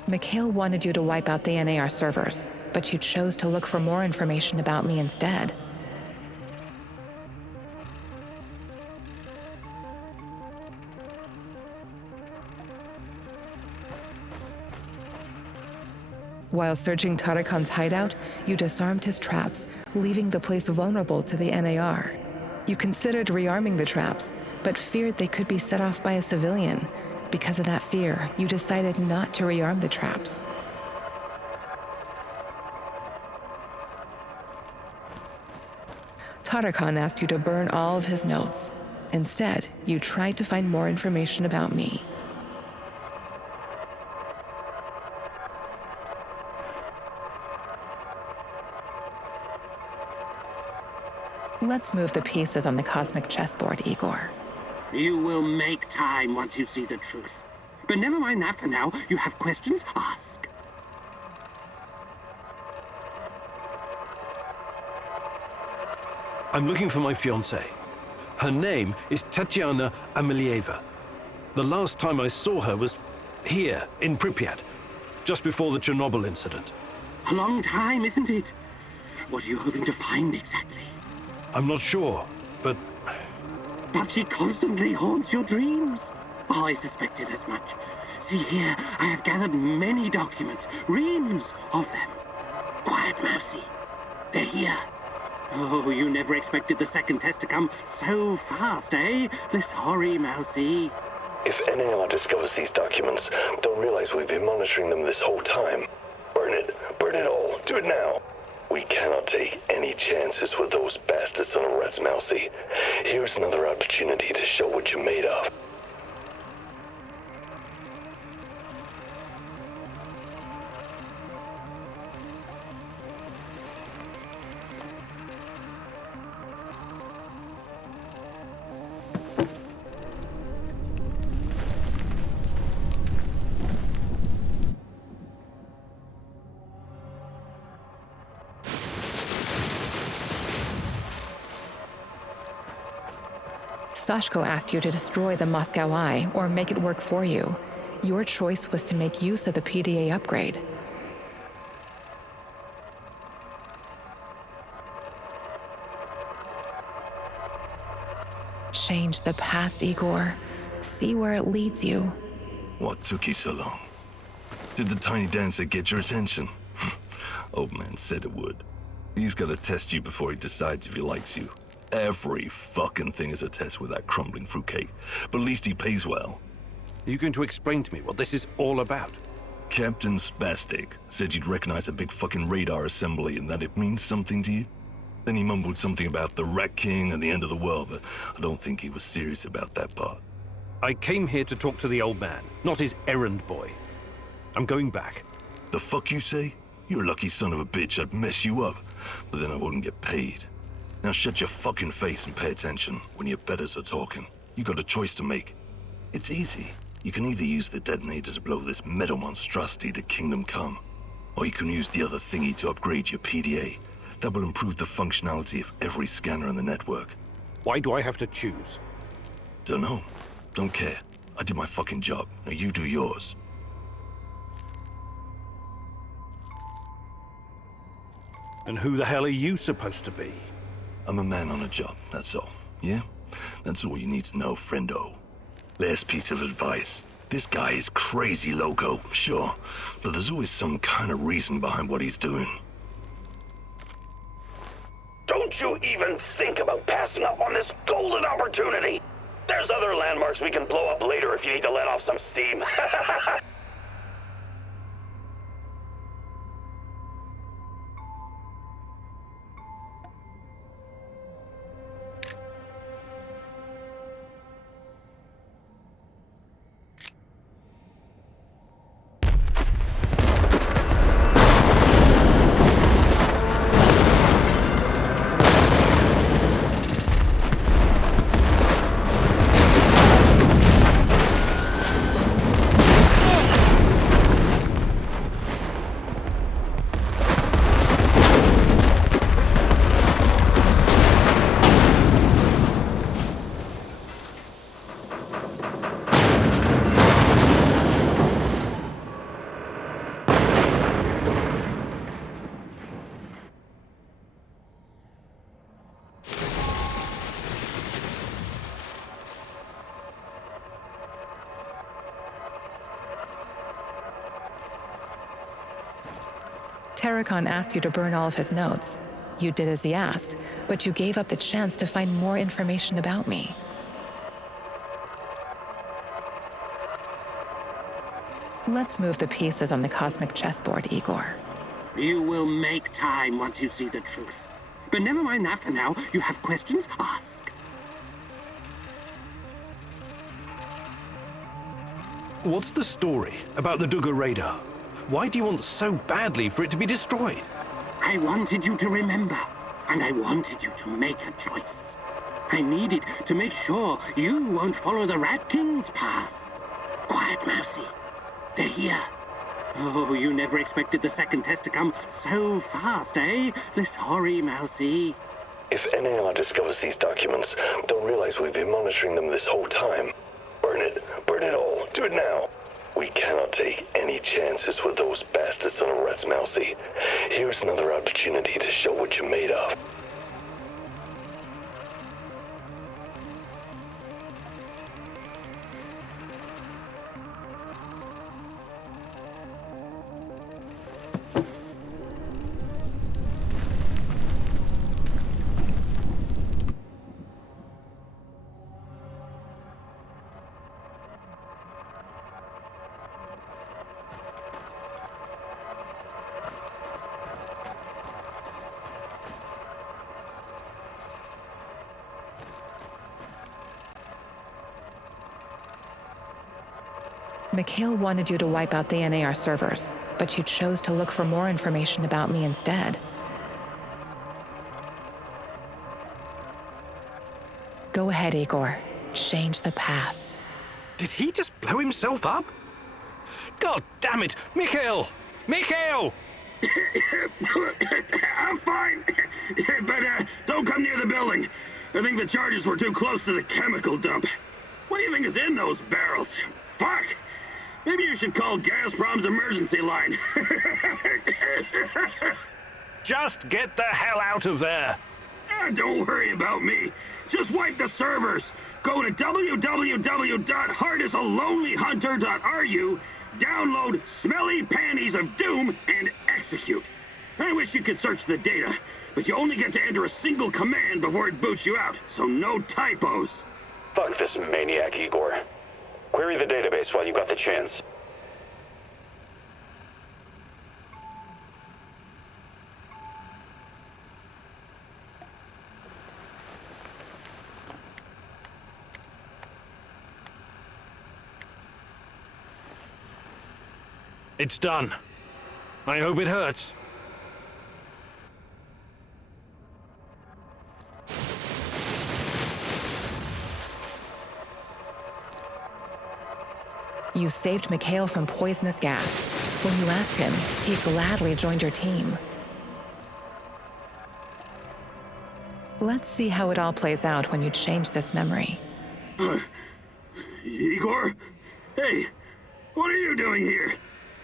Mikhail wanted you to wipe out the NAR servers, but you chose to look for more information about me instead. While searching Tarakan's hideout, you disarmed his traps, leaving the place vulnerable to the NAR. You considered rearming the traps, but feared they could be set off by a civilian. Because of that fear, you decided not to rearm the traps. Tarakan asked you to burn all of his notes. Instead, you tried to find more information about me. Let's move the pieces on the cosmic chessboard, Igor. You will make time once you see the truth. But never mind that for now. You have questions? Ask. I'm looking for my fiancée. Her name is Tatiana Amelieva. The last time I saw her was here, in Pripyat, just before the Chernobyl incident. A long time, isn't it? What are you hoping to find exactly? I'm not sure, but But she constantly haunts your dreams. Oh, I suspected as much. See here, I have gathered many documents, reams of them. Quiet, Mousy. They're here. Oh, you never expected the second test to come so fast, eh? This sorry, Mousy. If NAR discovers these documents, they'll realize we've been monitoring them this whole time. Burn it. Burn it all. Do it now. We cannot take any chances with those bastards on the rats, Mousy. Here's another opportunity to show what you're made of. Sashko asked you to destroy the Moscow Eye or make it work for you. Your choice was to make use of the PDA upgrade. Change the past, Igor. See where it leads you. What took you so long? Did the tiny dancer get your attention? Old man said it would. He's gotta test you before he decides if he likes you. Every fucking thing is a test with that crumbling fruitcake. But at least he pays well. are you going to explain to me what this is all about? Captain Spastic said you'd recognize a big fucking radar assembly and that it means something to you. Then he mumbled something about the Rat King and the end of the world, but I don't think he was serious about that part. I came here to talk to the old man, not his errand boy. I'm going back. The fuck you say? You're a lucky son of a bitch, I'd mess you up, but then I wouldn't get paid. Now shut your fucking face and pay attention when your betters are talking. You got a choice to make. It's easy. You can either use the detonator to blow this metal monstrosity to Kingdom Come, or you can use the other thingy to upgrade your PDA. That will improve the functionality of every scanner in the network. Why do I have to choose? Dunno. Don't care. I did my fucking job. Now you do yours. And who the hell are you supposed to be? I'm a man on a job, that's all. Yeah? That's all you need to know, friendo. Last piece of advice. This guy is crazy loco, sure, but there's always some kind of reason behind what he's doing. Don't you even think about passing up on this golden opportunity! There's other landmarks we can blow up later if you need to let off some steam. Terracon asked you to burn all of his notes. You did as he asked, but you gave up the chance to find more information about me. Let's move the pieces on the cosmic chessboard, Igor. You will make time once you see the truth. But never mind that for now. You have questions? Ask. What's the story about the Duga radar? Why do you want so badly for it to be destroyed? I wanted you to remember, and I wanted you to make a choice. I needed to make sure you won't follow the Rat King's path. Quiet, Mousy. They're here. Oh, you never expected the second test to come so fast, eh? This sorry, Mousy. If NAR discovers these documents, they'll realize we've been monitoring them this whole time. Burn it. Burn it all. Do it now. We cannot take any chances with those bastards on a rat's mousey. Here's another opportunity to show what you're made of. Mikhail wanted you to wipe out the NAR servers, but you chose to look for more information about me instead. Go ahead, Igor. Change the past. Did he just blow himself up? God damn it! Mikhail! Mikhail! I'm fine, but don't come near the building. I think the charges were too close to the chemical dump. What do you think is in those barrels? Fuck! Maybe you should call Gazprom's emergency line. Just get the hell out of there! Don't worry about me. Just wipe the servers. Go to www.heartisalonelyhunter.ru, download Smelly Panties of Doom, and execute. I wish you could search the data, but you only get to enter a single command before it boots you out, so no typos. Fuck this maniac, Igor. Query the database while you got the chance. It's done. I hope it hurts. You saved Mikhail from poisonous gas. When you asked him, he gladly joined your team. Let's see how it all plays out when you change this memory. Igor? Hey, what are you doing here?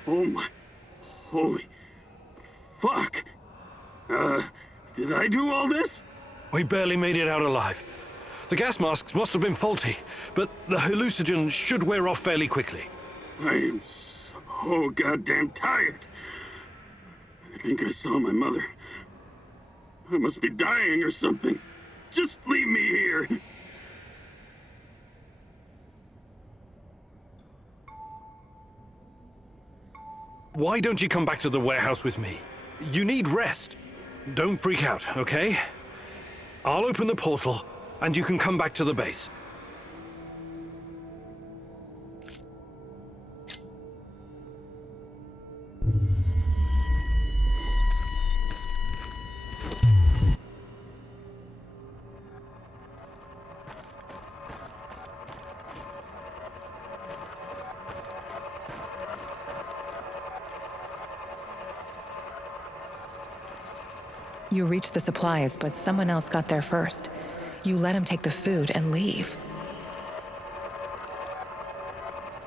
Oh my... Holy... Fuck. Did I do all this? We barely made it out alive. The gas masks must have been faulty, but the hallucinogen should wear off fairly quickly. I am so goddamn tired. I think I saw my mother. I must be dying or something. Just leave me here. Why don't you come back to the warehouse with me? You need rest. Don't freak out, okay? I'll open the portal, and you can come back to the base. You reached the supplies, but someone else got there first. You let him take the food and leave.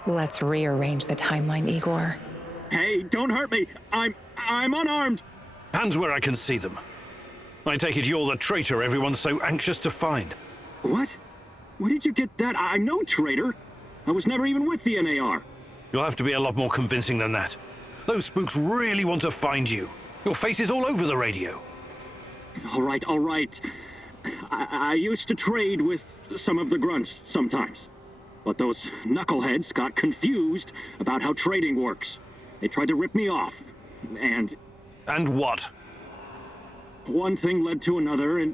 Let's rearrange the timeline, Igor. Hey, don't hurt me. I'm unarmed. Hands where I can see them. I take it you're the traitor everyone's so anxious to find. What? Where did you get that? I'm no traitor. I was never even with the NAR. You'll have to be a lot more convincing than that. Those spooks really want to find you. Your face is all over the radio. All right. I used to trade with some of the grunts sometimes. But those knuckleheads got confused about how trading works. They tried to rip me off, and... And what? One thing led to another, and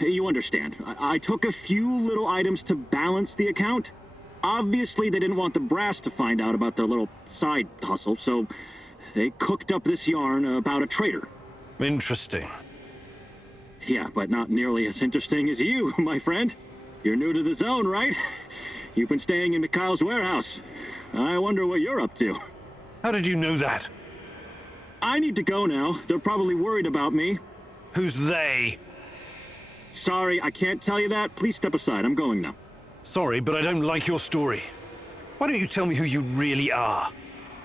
you understand. I took a few little items to balance the account. Obviously, they didn't want the brass to find out about their little side hustle, so they cooked up this yarn about a traitor. Interesting. Yeah, but not nearly as interesting as you, my friend. You're new to the zone, right? You've been staying in Mikhail's warehouse. I wonder what you're up to. How did you know that? I need to go now. They're probably worried about me. Who's they? Sorry, I can't tell you that. Please step aside. I'm going now. Sorry, but I don't like your story. Why don't you tell me who you really are?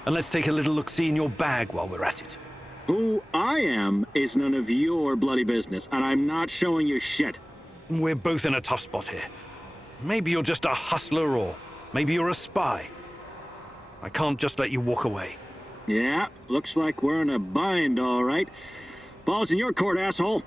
And let's take a little look-see in your bag while we're at it. Who I am is none of your bloody business, and I'm not showing you shit. We're both in a tough spot here. Maybe you're just a hustler, or maybe you're a spy. I can't just let you walk away. Yeah, looks like we're in a bind, all right. Ball's in your court, asshole.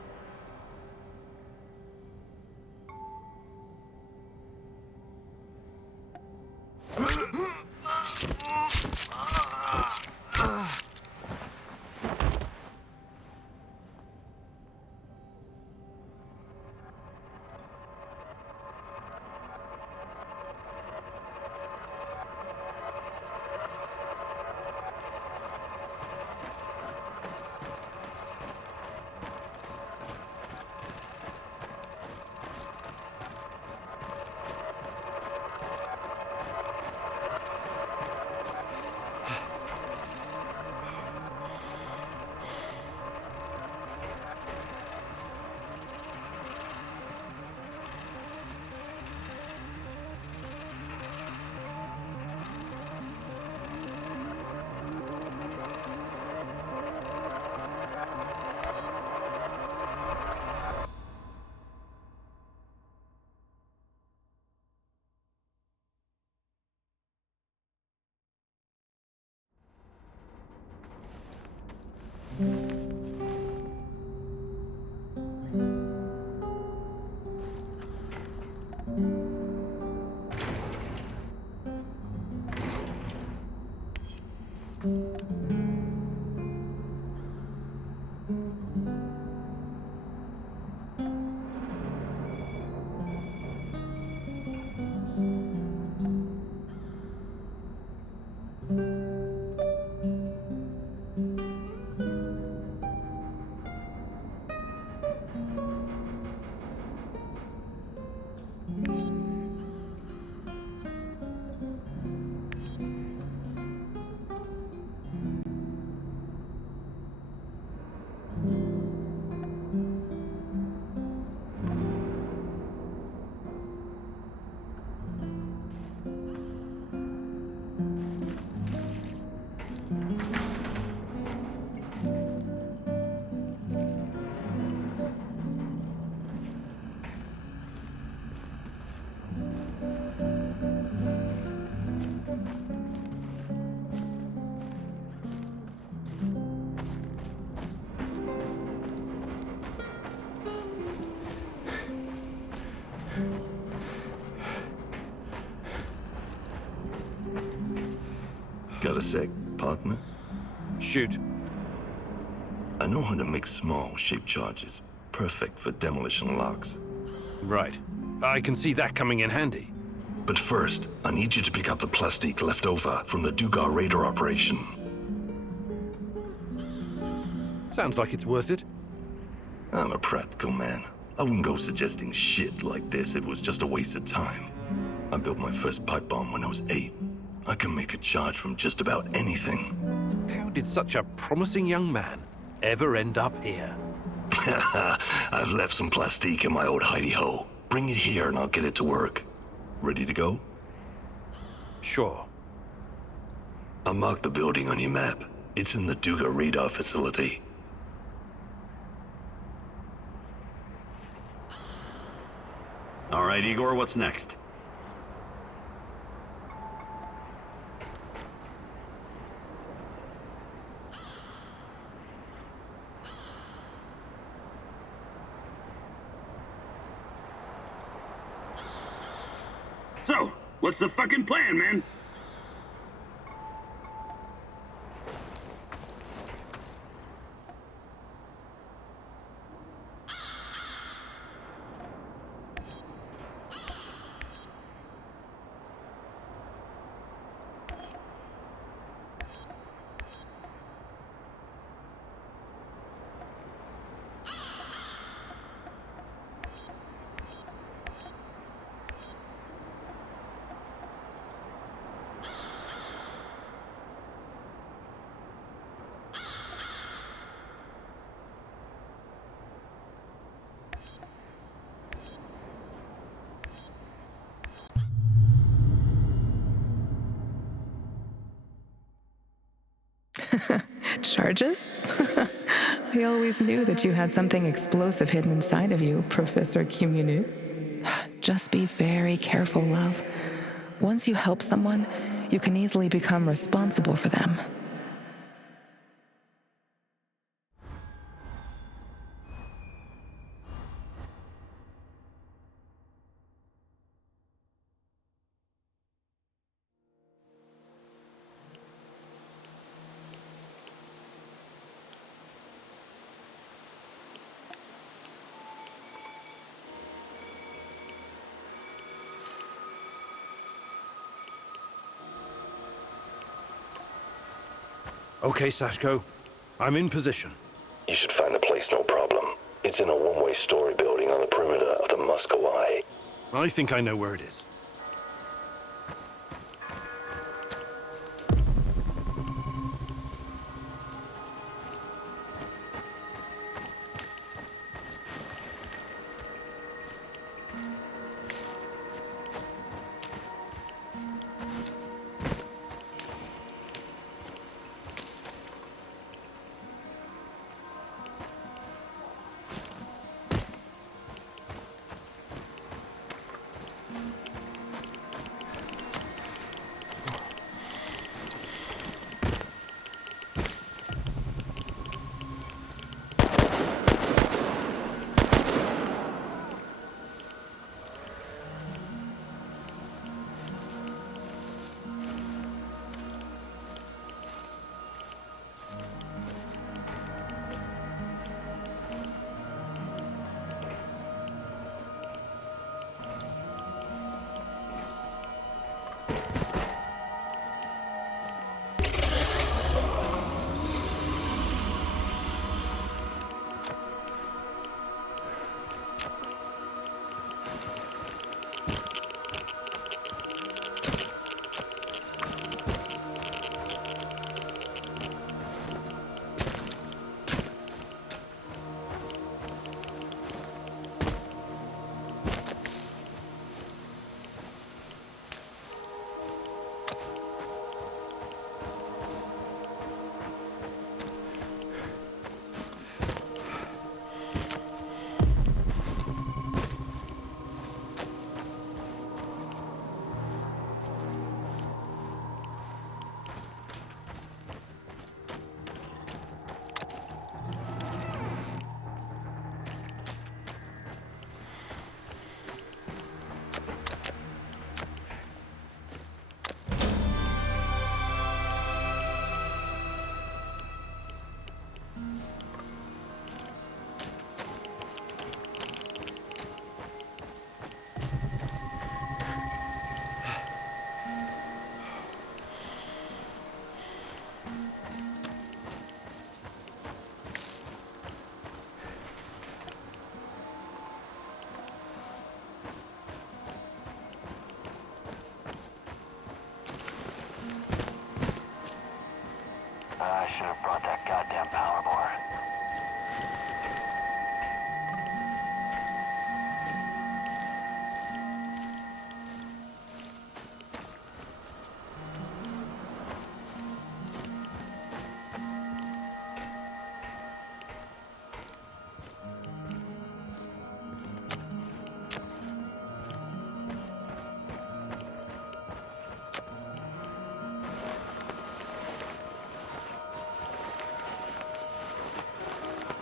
Got a sec, partner? Shoot. I know how to make small, shaped charges. Perfect for demolition logs. Right. I can see that coming in handy. But first, I need you to pick up the plastique left over from the Dugar radar operation. Sounds like it's worth it. I'm a practical man. I wouldn't go suggesting shit like this if it was just a waste of time. I built my first pipe bomb when I was 8. I can make a charge from just about anything. How did such a promising young man ever end up here? I've left some plastique in my old hidey-hole. Bring it here and I'll get it to work. Ready to go? Sure. I marked the building on your map. It's in the Duga radar facility. All right, Igor, what's next? So, what's the fucking plan, man? Charges? I always knew that you had something explosive hidden inside of you, Professor Kimunu. Just be very careful, love. Once you help someone, you can easily become responsible for them. Okay, Sashko. I'm in position. You should find the place, no problem. It's in a one-way story building on the perimeter of the Moscow Eye. I think I know where it is. I should have brought that goddamn power board.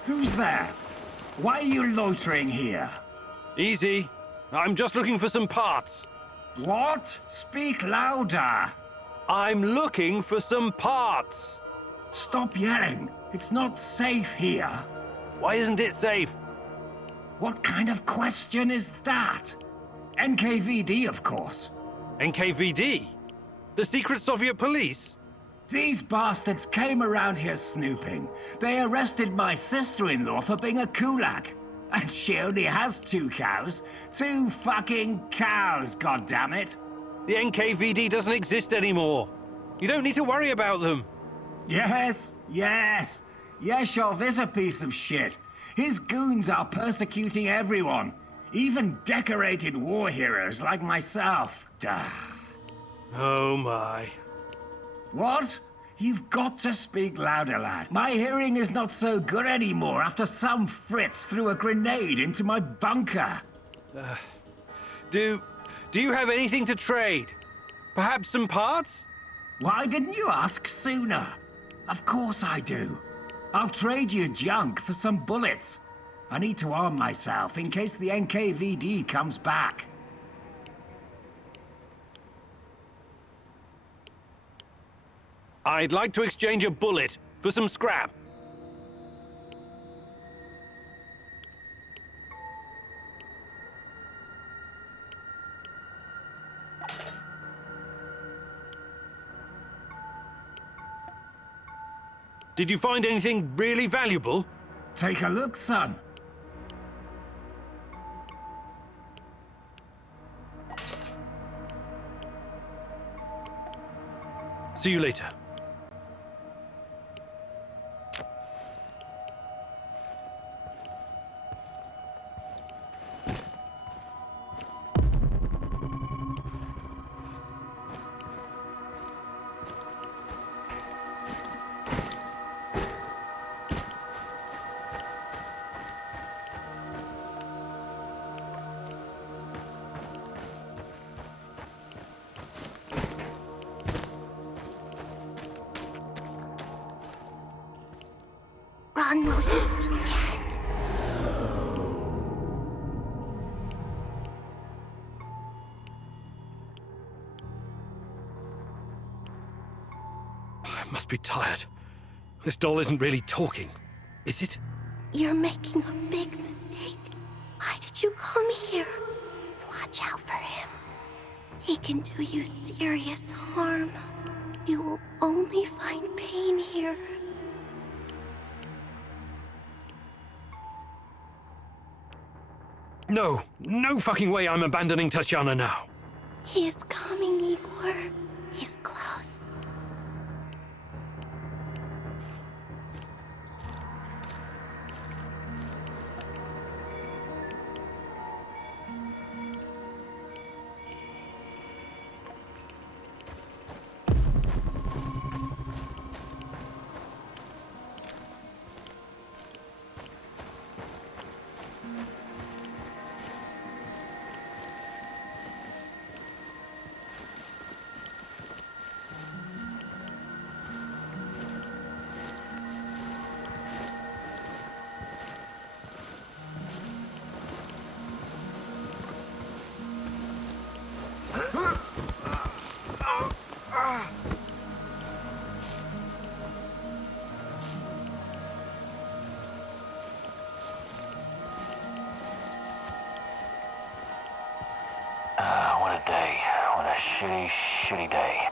Who's there? Why are you loitering here? Easy. I'm just looking for some parts. What? Speak louder. I'm looking for some parts. Stop yelling. It's not safe here. Why isn't it safe? What kind of question is that? NKVD, of course. NKVD? The secret Soviet police? These bastards came around here snooping. They arrested my sister-in-law for being a kulak. And she only has 2 cows. 2 fucking cows, goddammit. The NKVD doesn't exist anymore. You don't need to worry about them. Yes. Yeshov is a piece of shit. His goons are persecuting everyone. Even decorated war heroes like myself. Duh. Oh my. What? You've got to speak louder, lad. My hearing is not so good anymore after some Fritz threw a grenade into my bunker. Do you have anything to trade? Perhaps some parts? Why didn't you ask sooner? Of course I do. I'll trade you junk for some bullets. I need to arm myself in case the NKVD comes back. I'd like to exchange a bullet for some scrap. Did you find anything really valuable? Take a look, son. See you later. Run whilst you can. I must be tired. This doll isn't really talking, is it? You're making a big mistake. Why did you come here? Watch out for him. He can do you serious harm. You will only find pain here. No fucking way I'm abandoning Tatiana now. He is coming, Igor. He's close. What a day. What a shitty, shitty day.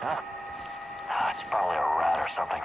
Huh? It's probably a rat or something.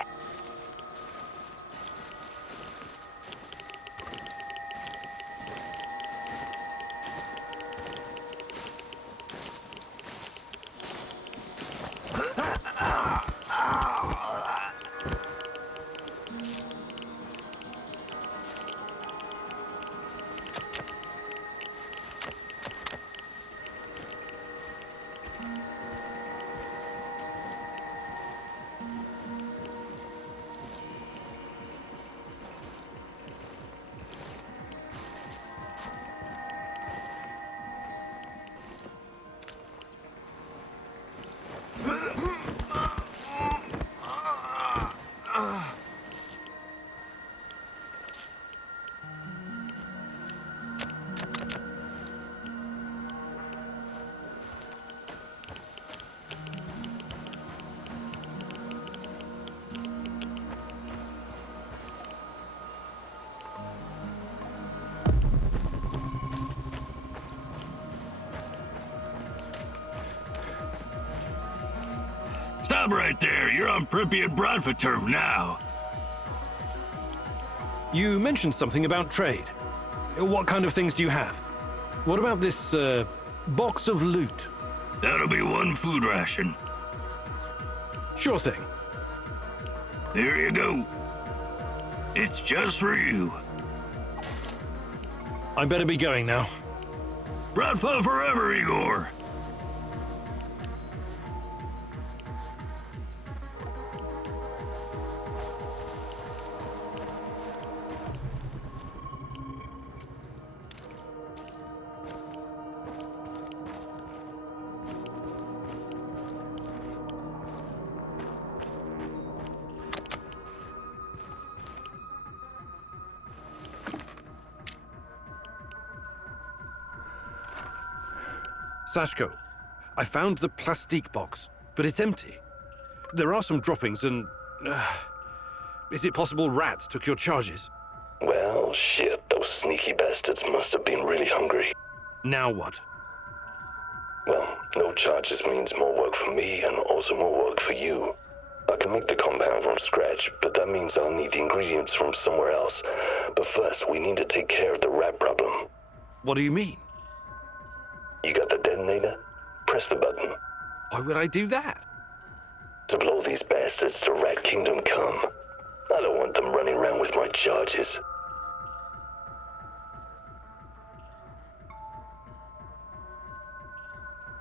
Stop right there. You're on Pripyat Bradford turf now. You mentioned something about trade. What kind of things do you have? What about this, box of loot? That'll be one food ration. Sure thing. Here you go. It's just for you. I better be going now. Bradford forever, Igor. Sashko, I found the plastique box, but it's empty. There are some droppings and... is it possible rats took your charges? Well, shit, those sneaky bastards must have been really hungry. Now what? Well, no charges means more work for me and also more work for you. I can make the compound from scratch, but that means I'll need the ingredients from somewhere else. But first, we need to take care of the rat problem. What do you mean? You got the detonator? Press the button. Why would I do that? To blow these bastards to Rat Kingdom come. I don't want them running around with my charges.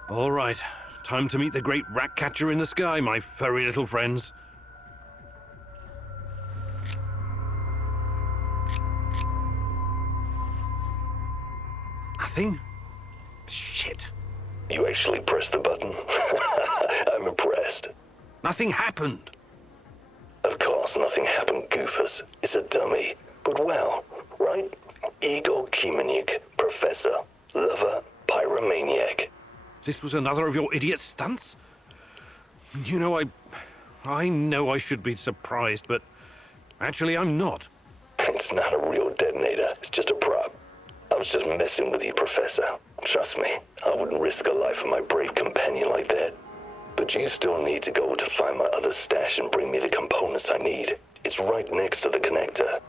All right, time to meet the great rat catcher in the sky, my furry little friends. Nothing? Shit. You actually pressed the button? I'm impressed. Nothing happened. Of course nothing happened, goofus. It's a dummy. But well, right? Igor Kimenyuk, professor, lover, pyromaniac. This was another of your idiot stunts? You know, I know I should be surprised, but actually I'm not. It's not a real detonator. It's just a prop. I was just messing with you, Professor. Trust me, I wouldn't risk the life of my brave companion like that. But you still need to go to find my other stash and bring me the components I need. It's right next to the connector.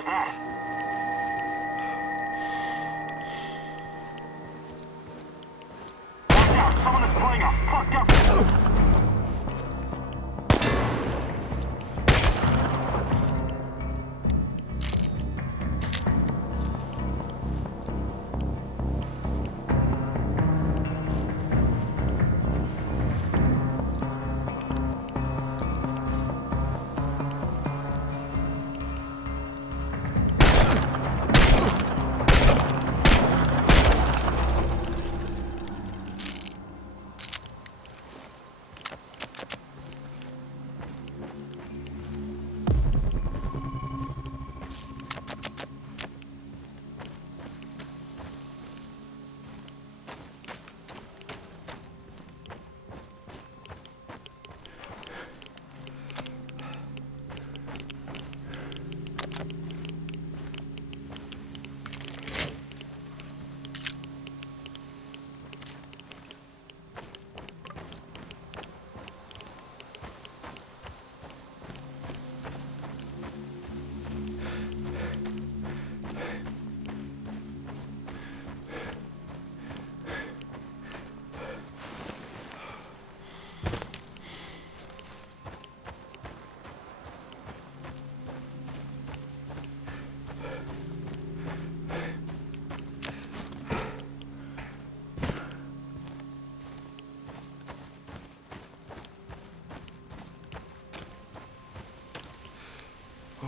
was that? Watch out, someone is playing a fucked up...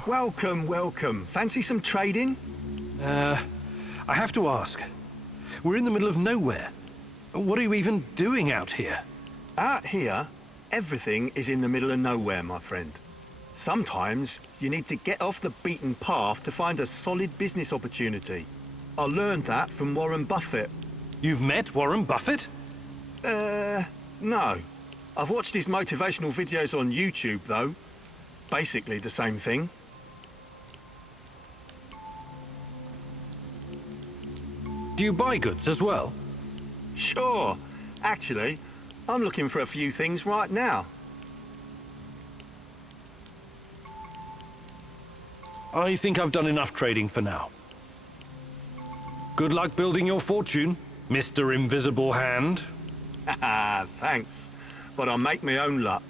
Welcome, welcome. Fancy some trading? I have to ask. We're in the middle of nowhere. What are you even doing out here? Out here, everything is in the middle of nowhere, my friend. Sometimes you need to get off the beaten path to find a solid business opportunity. I learned that from Warren Buffett. You've met Warren Buffett? No. I've watched his motivational videos on YouTube, though. Basically the same thing. Do you buy goods as well? Sure. Actually, I'm looking for a few things right now. I think I've done enough trading for now. Good luck building your fortune, Mr. Invisible Hand. Haha, thanks. But I'll make my own luck.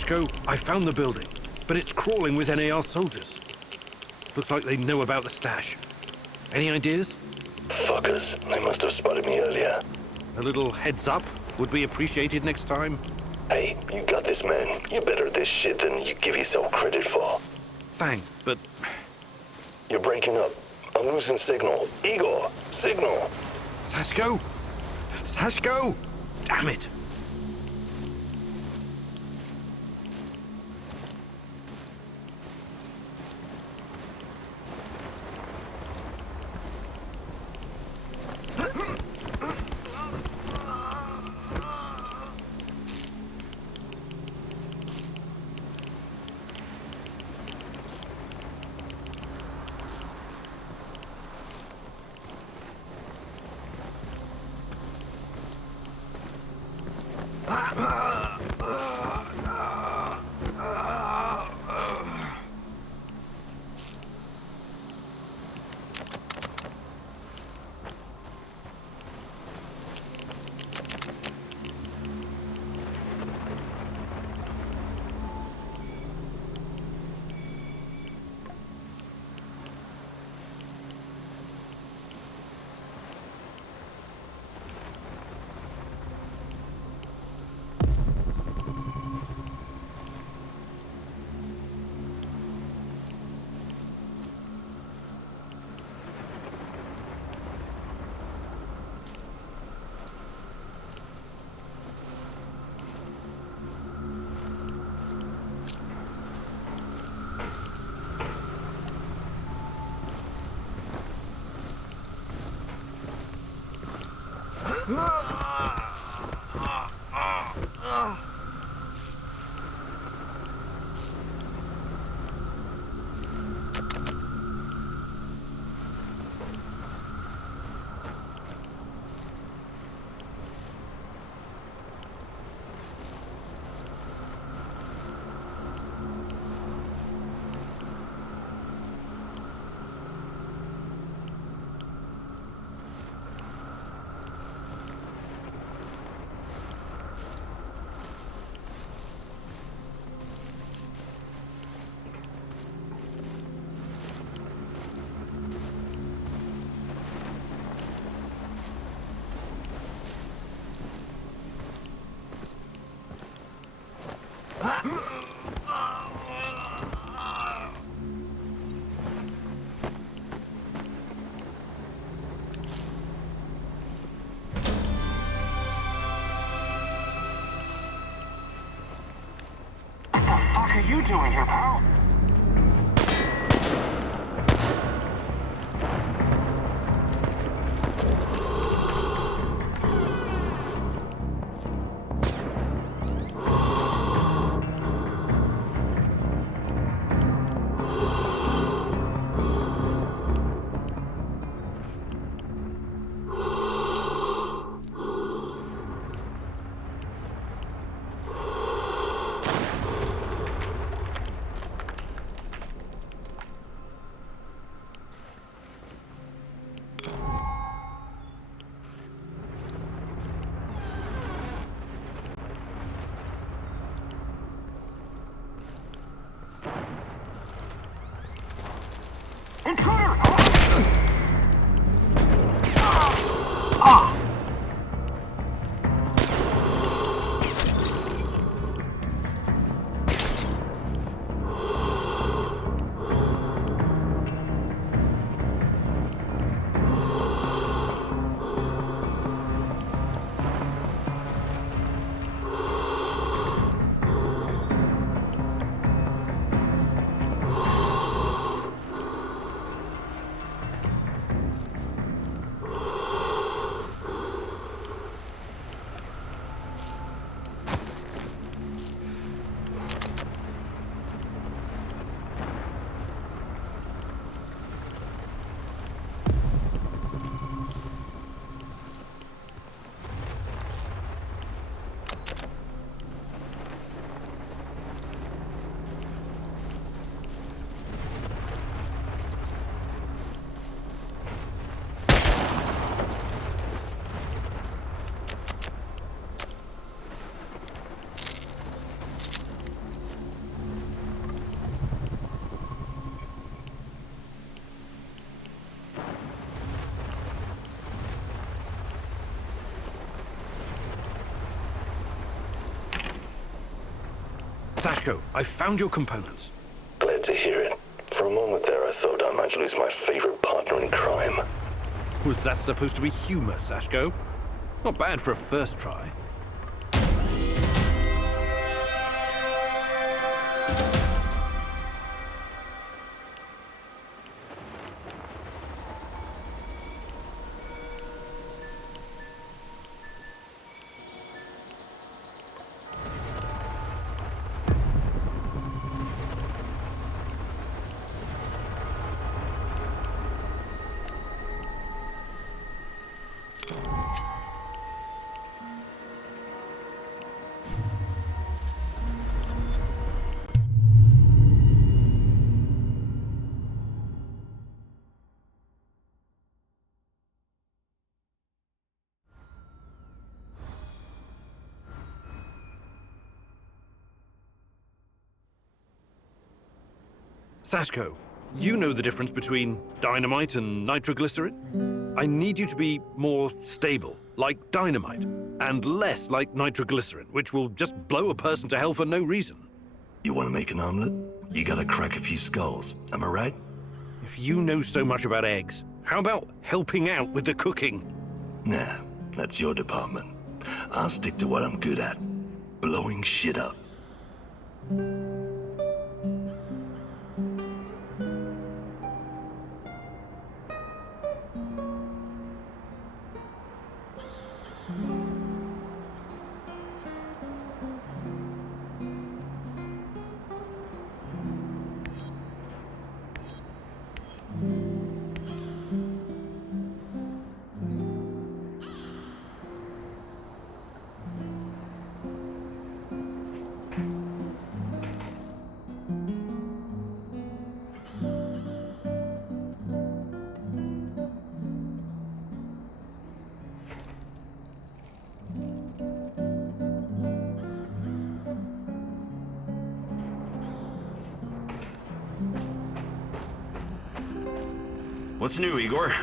Sashko, I found the building, but it's crawling with NAR soldiers. Looks like they know about the stash. Any ideas? Fuckers, they must have spotted me earlier. A little heads up would be appreciated next time. Hey, you got this, man. You're better at this shit than you give yourself credit for. Thanks, but... You're breaking up. I'm losing signal. Igor, signal! Sashko! Sashko! Damn it! What are you doing here, pal? Intruder! Sashko, I found your components. Glad to hear it. For a moment there, I thought I might lose my favorite partner in crime. Was that supposed to be humor, Sashko? Not bad for a first try. Sashko, you know the difference between dynamite and nitroglycerin? I need you to be more stable, like dynamite, and less like nitroglycerin, which will just blow a person to hell for no reason. You want to make an omelet? You gotta crack a few skulls, am I right? If you know so much about eggs, how about helping out with the cooking? Nah, that's your department. I'll stick to what I'm good at. Blowing shit up. What's new, Igor?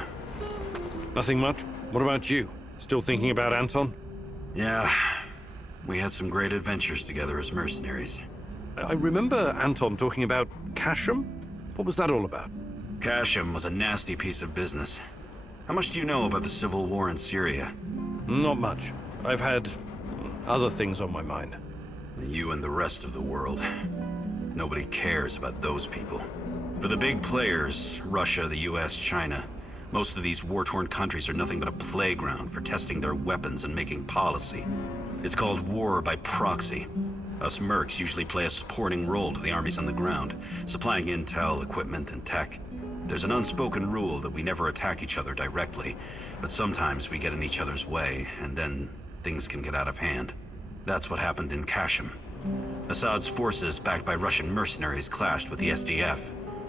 Nothing much. What about you? Still thinking about Anton? Yeah. We had some great adventures together as mercenaries. I remember Anton talking about Kashem. What was that all about? Kashem was a nasty piece of business. How much do you know about the civil war in Syria? Not much. I've had other things on my mind. You and the rest of the world. Nobody cares about those people. For the big players, Russia, the US, China, most of these war-torn countries are nothing but a playground for testing their weapons and making policy. It's called war by proxy. Us mercs usually play a supporting role to the armies on the ground, supplying intel, equipment, and tech. There's an unspoken rule that we never attack each other directly, but sometimes we get in each other's way, and then things can get out of hand. That's what happened in Kashem. Assad's forces, backed by Russian mercenaries, clashed with the SDF,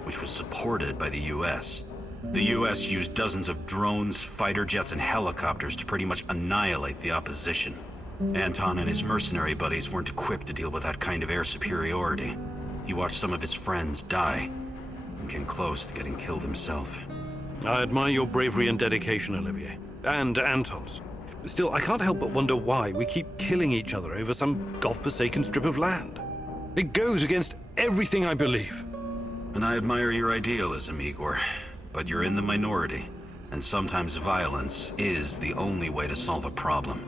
which was supported by the US. The US used dozens of drones, fighter jets, and helicopters to pretty much annihilate the opposition. Anton and his mercenary buddies weren't equipped to deal with that kind of air superiority. He watched some of his friends die, and came close to getting killed himself. I admire your bravery and dedication, Olivier. And Anton's. Still, I can't help but wonder why we keep killing each other over some godforsaken strip of land. It goes against everything I believe. And I admire your idealism, Igor. But you're in the minority, and sometimes violence is the only way to solve a problem.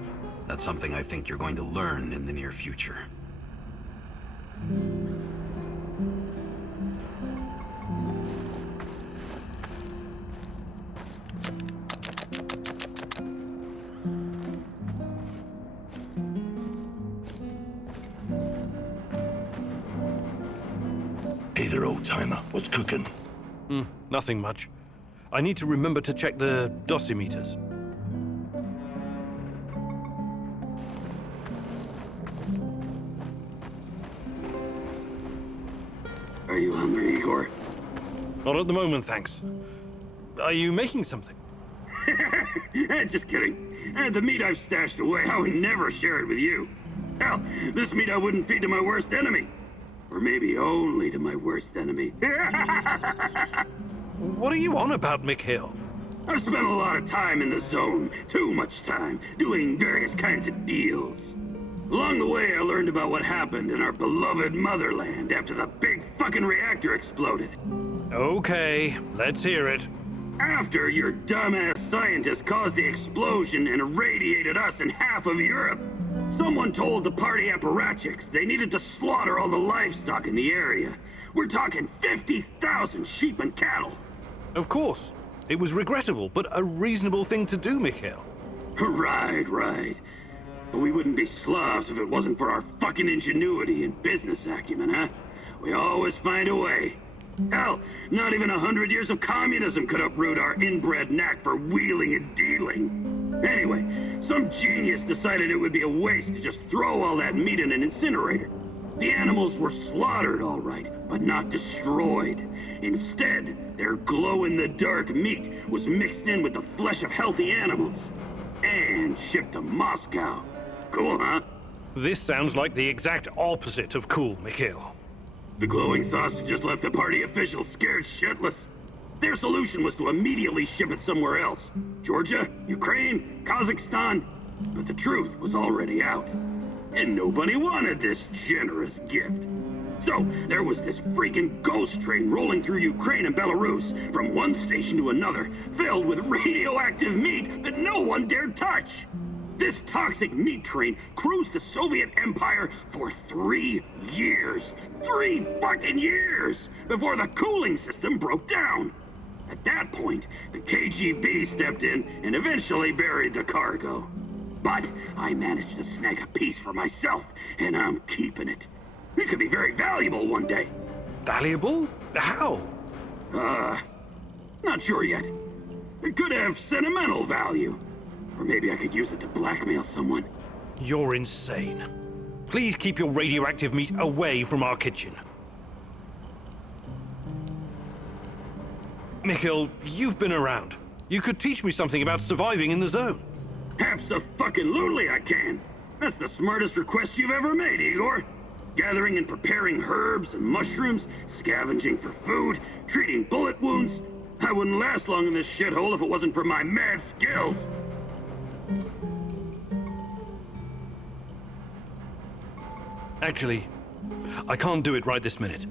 That's something I think you're going to learn in the near future. Hey there, old-timer. What's cooking? Nothing much. I need to remember to check the dosimeters. Are you hungry, Igor? Not at the moment, thanks. Are you making something? Just kidding. The meat I've stashed away, I would never share it with you. Hell, this meat I wouldn't feed to my worst enemy. Or maybe only to my worst enemy. What are you on about, Mikhail? I've spent a lot of time in the zone. Too much time, doing various kinds of deals. Along the way, I learned about what happened in our beloved motherland after the big fucking reactor exploded. Okay, let's hear it. After your dumbass scientists caused the explosion and irradiated us and half of Europe, someone told the party apparatchiks they needed to slaughter all the livestock in the area. We're talking 50,000 sheep and cattle. Of course. It was regrettable, but a reasonable thing to do, Mikhail. Right. But we wouldn't be Slavs if it wasn't for our fucking ingenuity and business acumen, huh? We always find a way. Hell, not even 100 years of communism could uproot our inbred knack for wheeling and dealing. Anyway, some genius decided it would be a waste to just throw all that meat in an incinerator. The animals were slaughtered, all right, but not destroyed. Instead, their glow-in-the-dark meat was mixed in with the flesh of healthy animals and shipped to Moscow. Cool, huh? This sounds like the exact opposite of cool, Mikhail. The glowing sausages left the party officials scared shitless. Their solution was to immediately ship it somewhere else. Georgia, Ukraine, Kazakhstan. But the truth was already out. And nobody wanted this generous gift. So, there was this freaking ghost train rolling through Ukraine and Belarus, from one station to another, filled with radioactive meat that no one dared touch. This toxic meat train cruised the Soviet Empire for 3 years. 3 fucking years! Before the cooling system broke down. At that point, the KGB stepped in and eventually buried the cargo. But I managed to snag a piece for myself, and I'm keeping it. It could be very valuable one day. Valuable? How? Not sure yet. It could have sentimental value. Or maybe I could use it to blackmail someone. You're insane. Please keep your radioactive meat away from our kitchen. Mikhail, you've been around. You could teach me something about surviving in the zone. Abso-fucking-lutely I can. That's the smartest request you've ever made, Igor. Gathering and preparing herbs and mushrooms, scavenging for food, treating bullet wounds. I wouldn't last long in this shithole if it wasn't for my mad skills. Actually, I can't do it right this minute.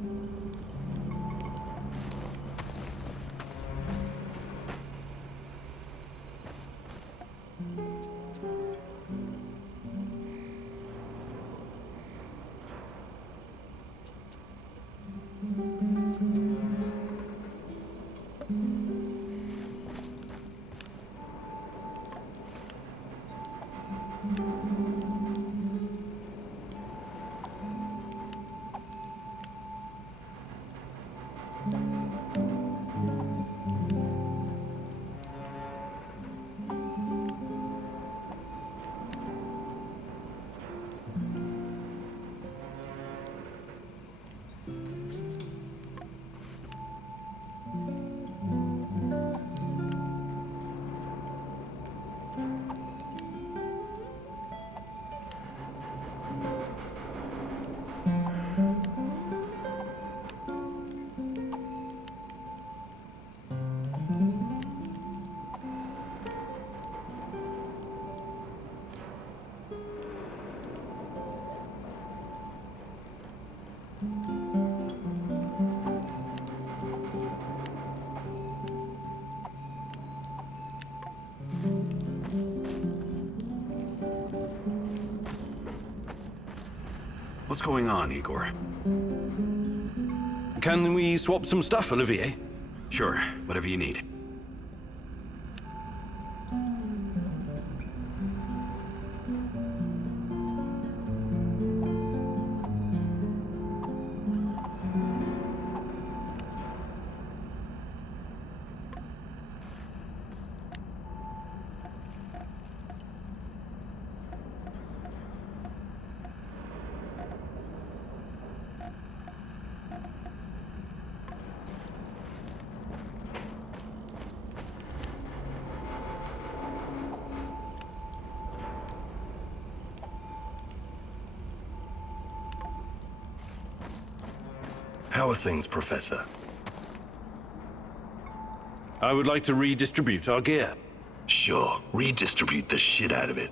What's going on, Igor? Can we swap some stuff, Olivier? Sure, whatever you need. How are things, Professor? I would like to redistribute our gear. Sure, redistribute the shit out of it.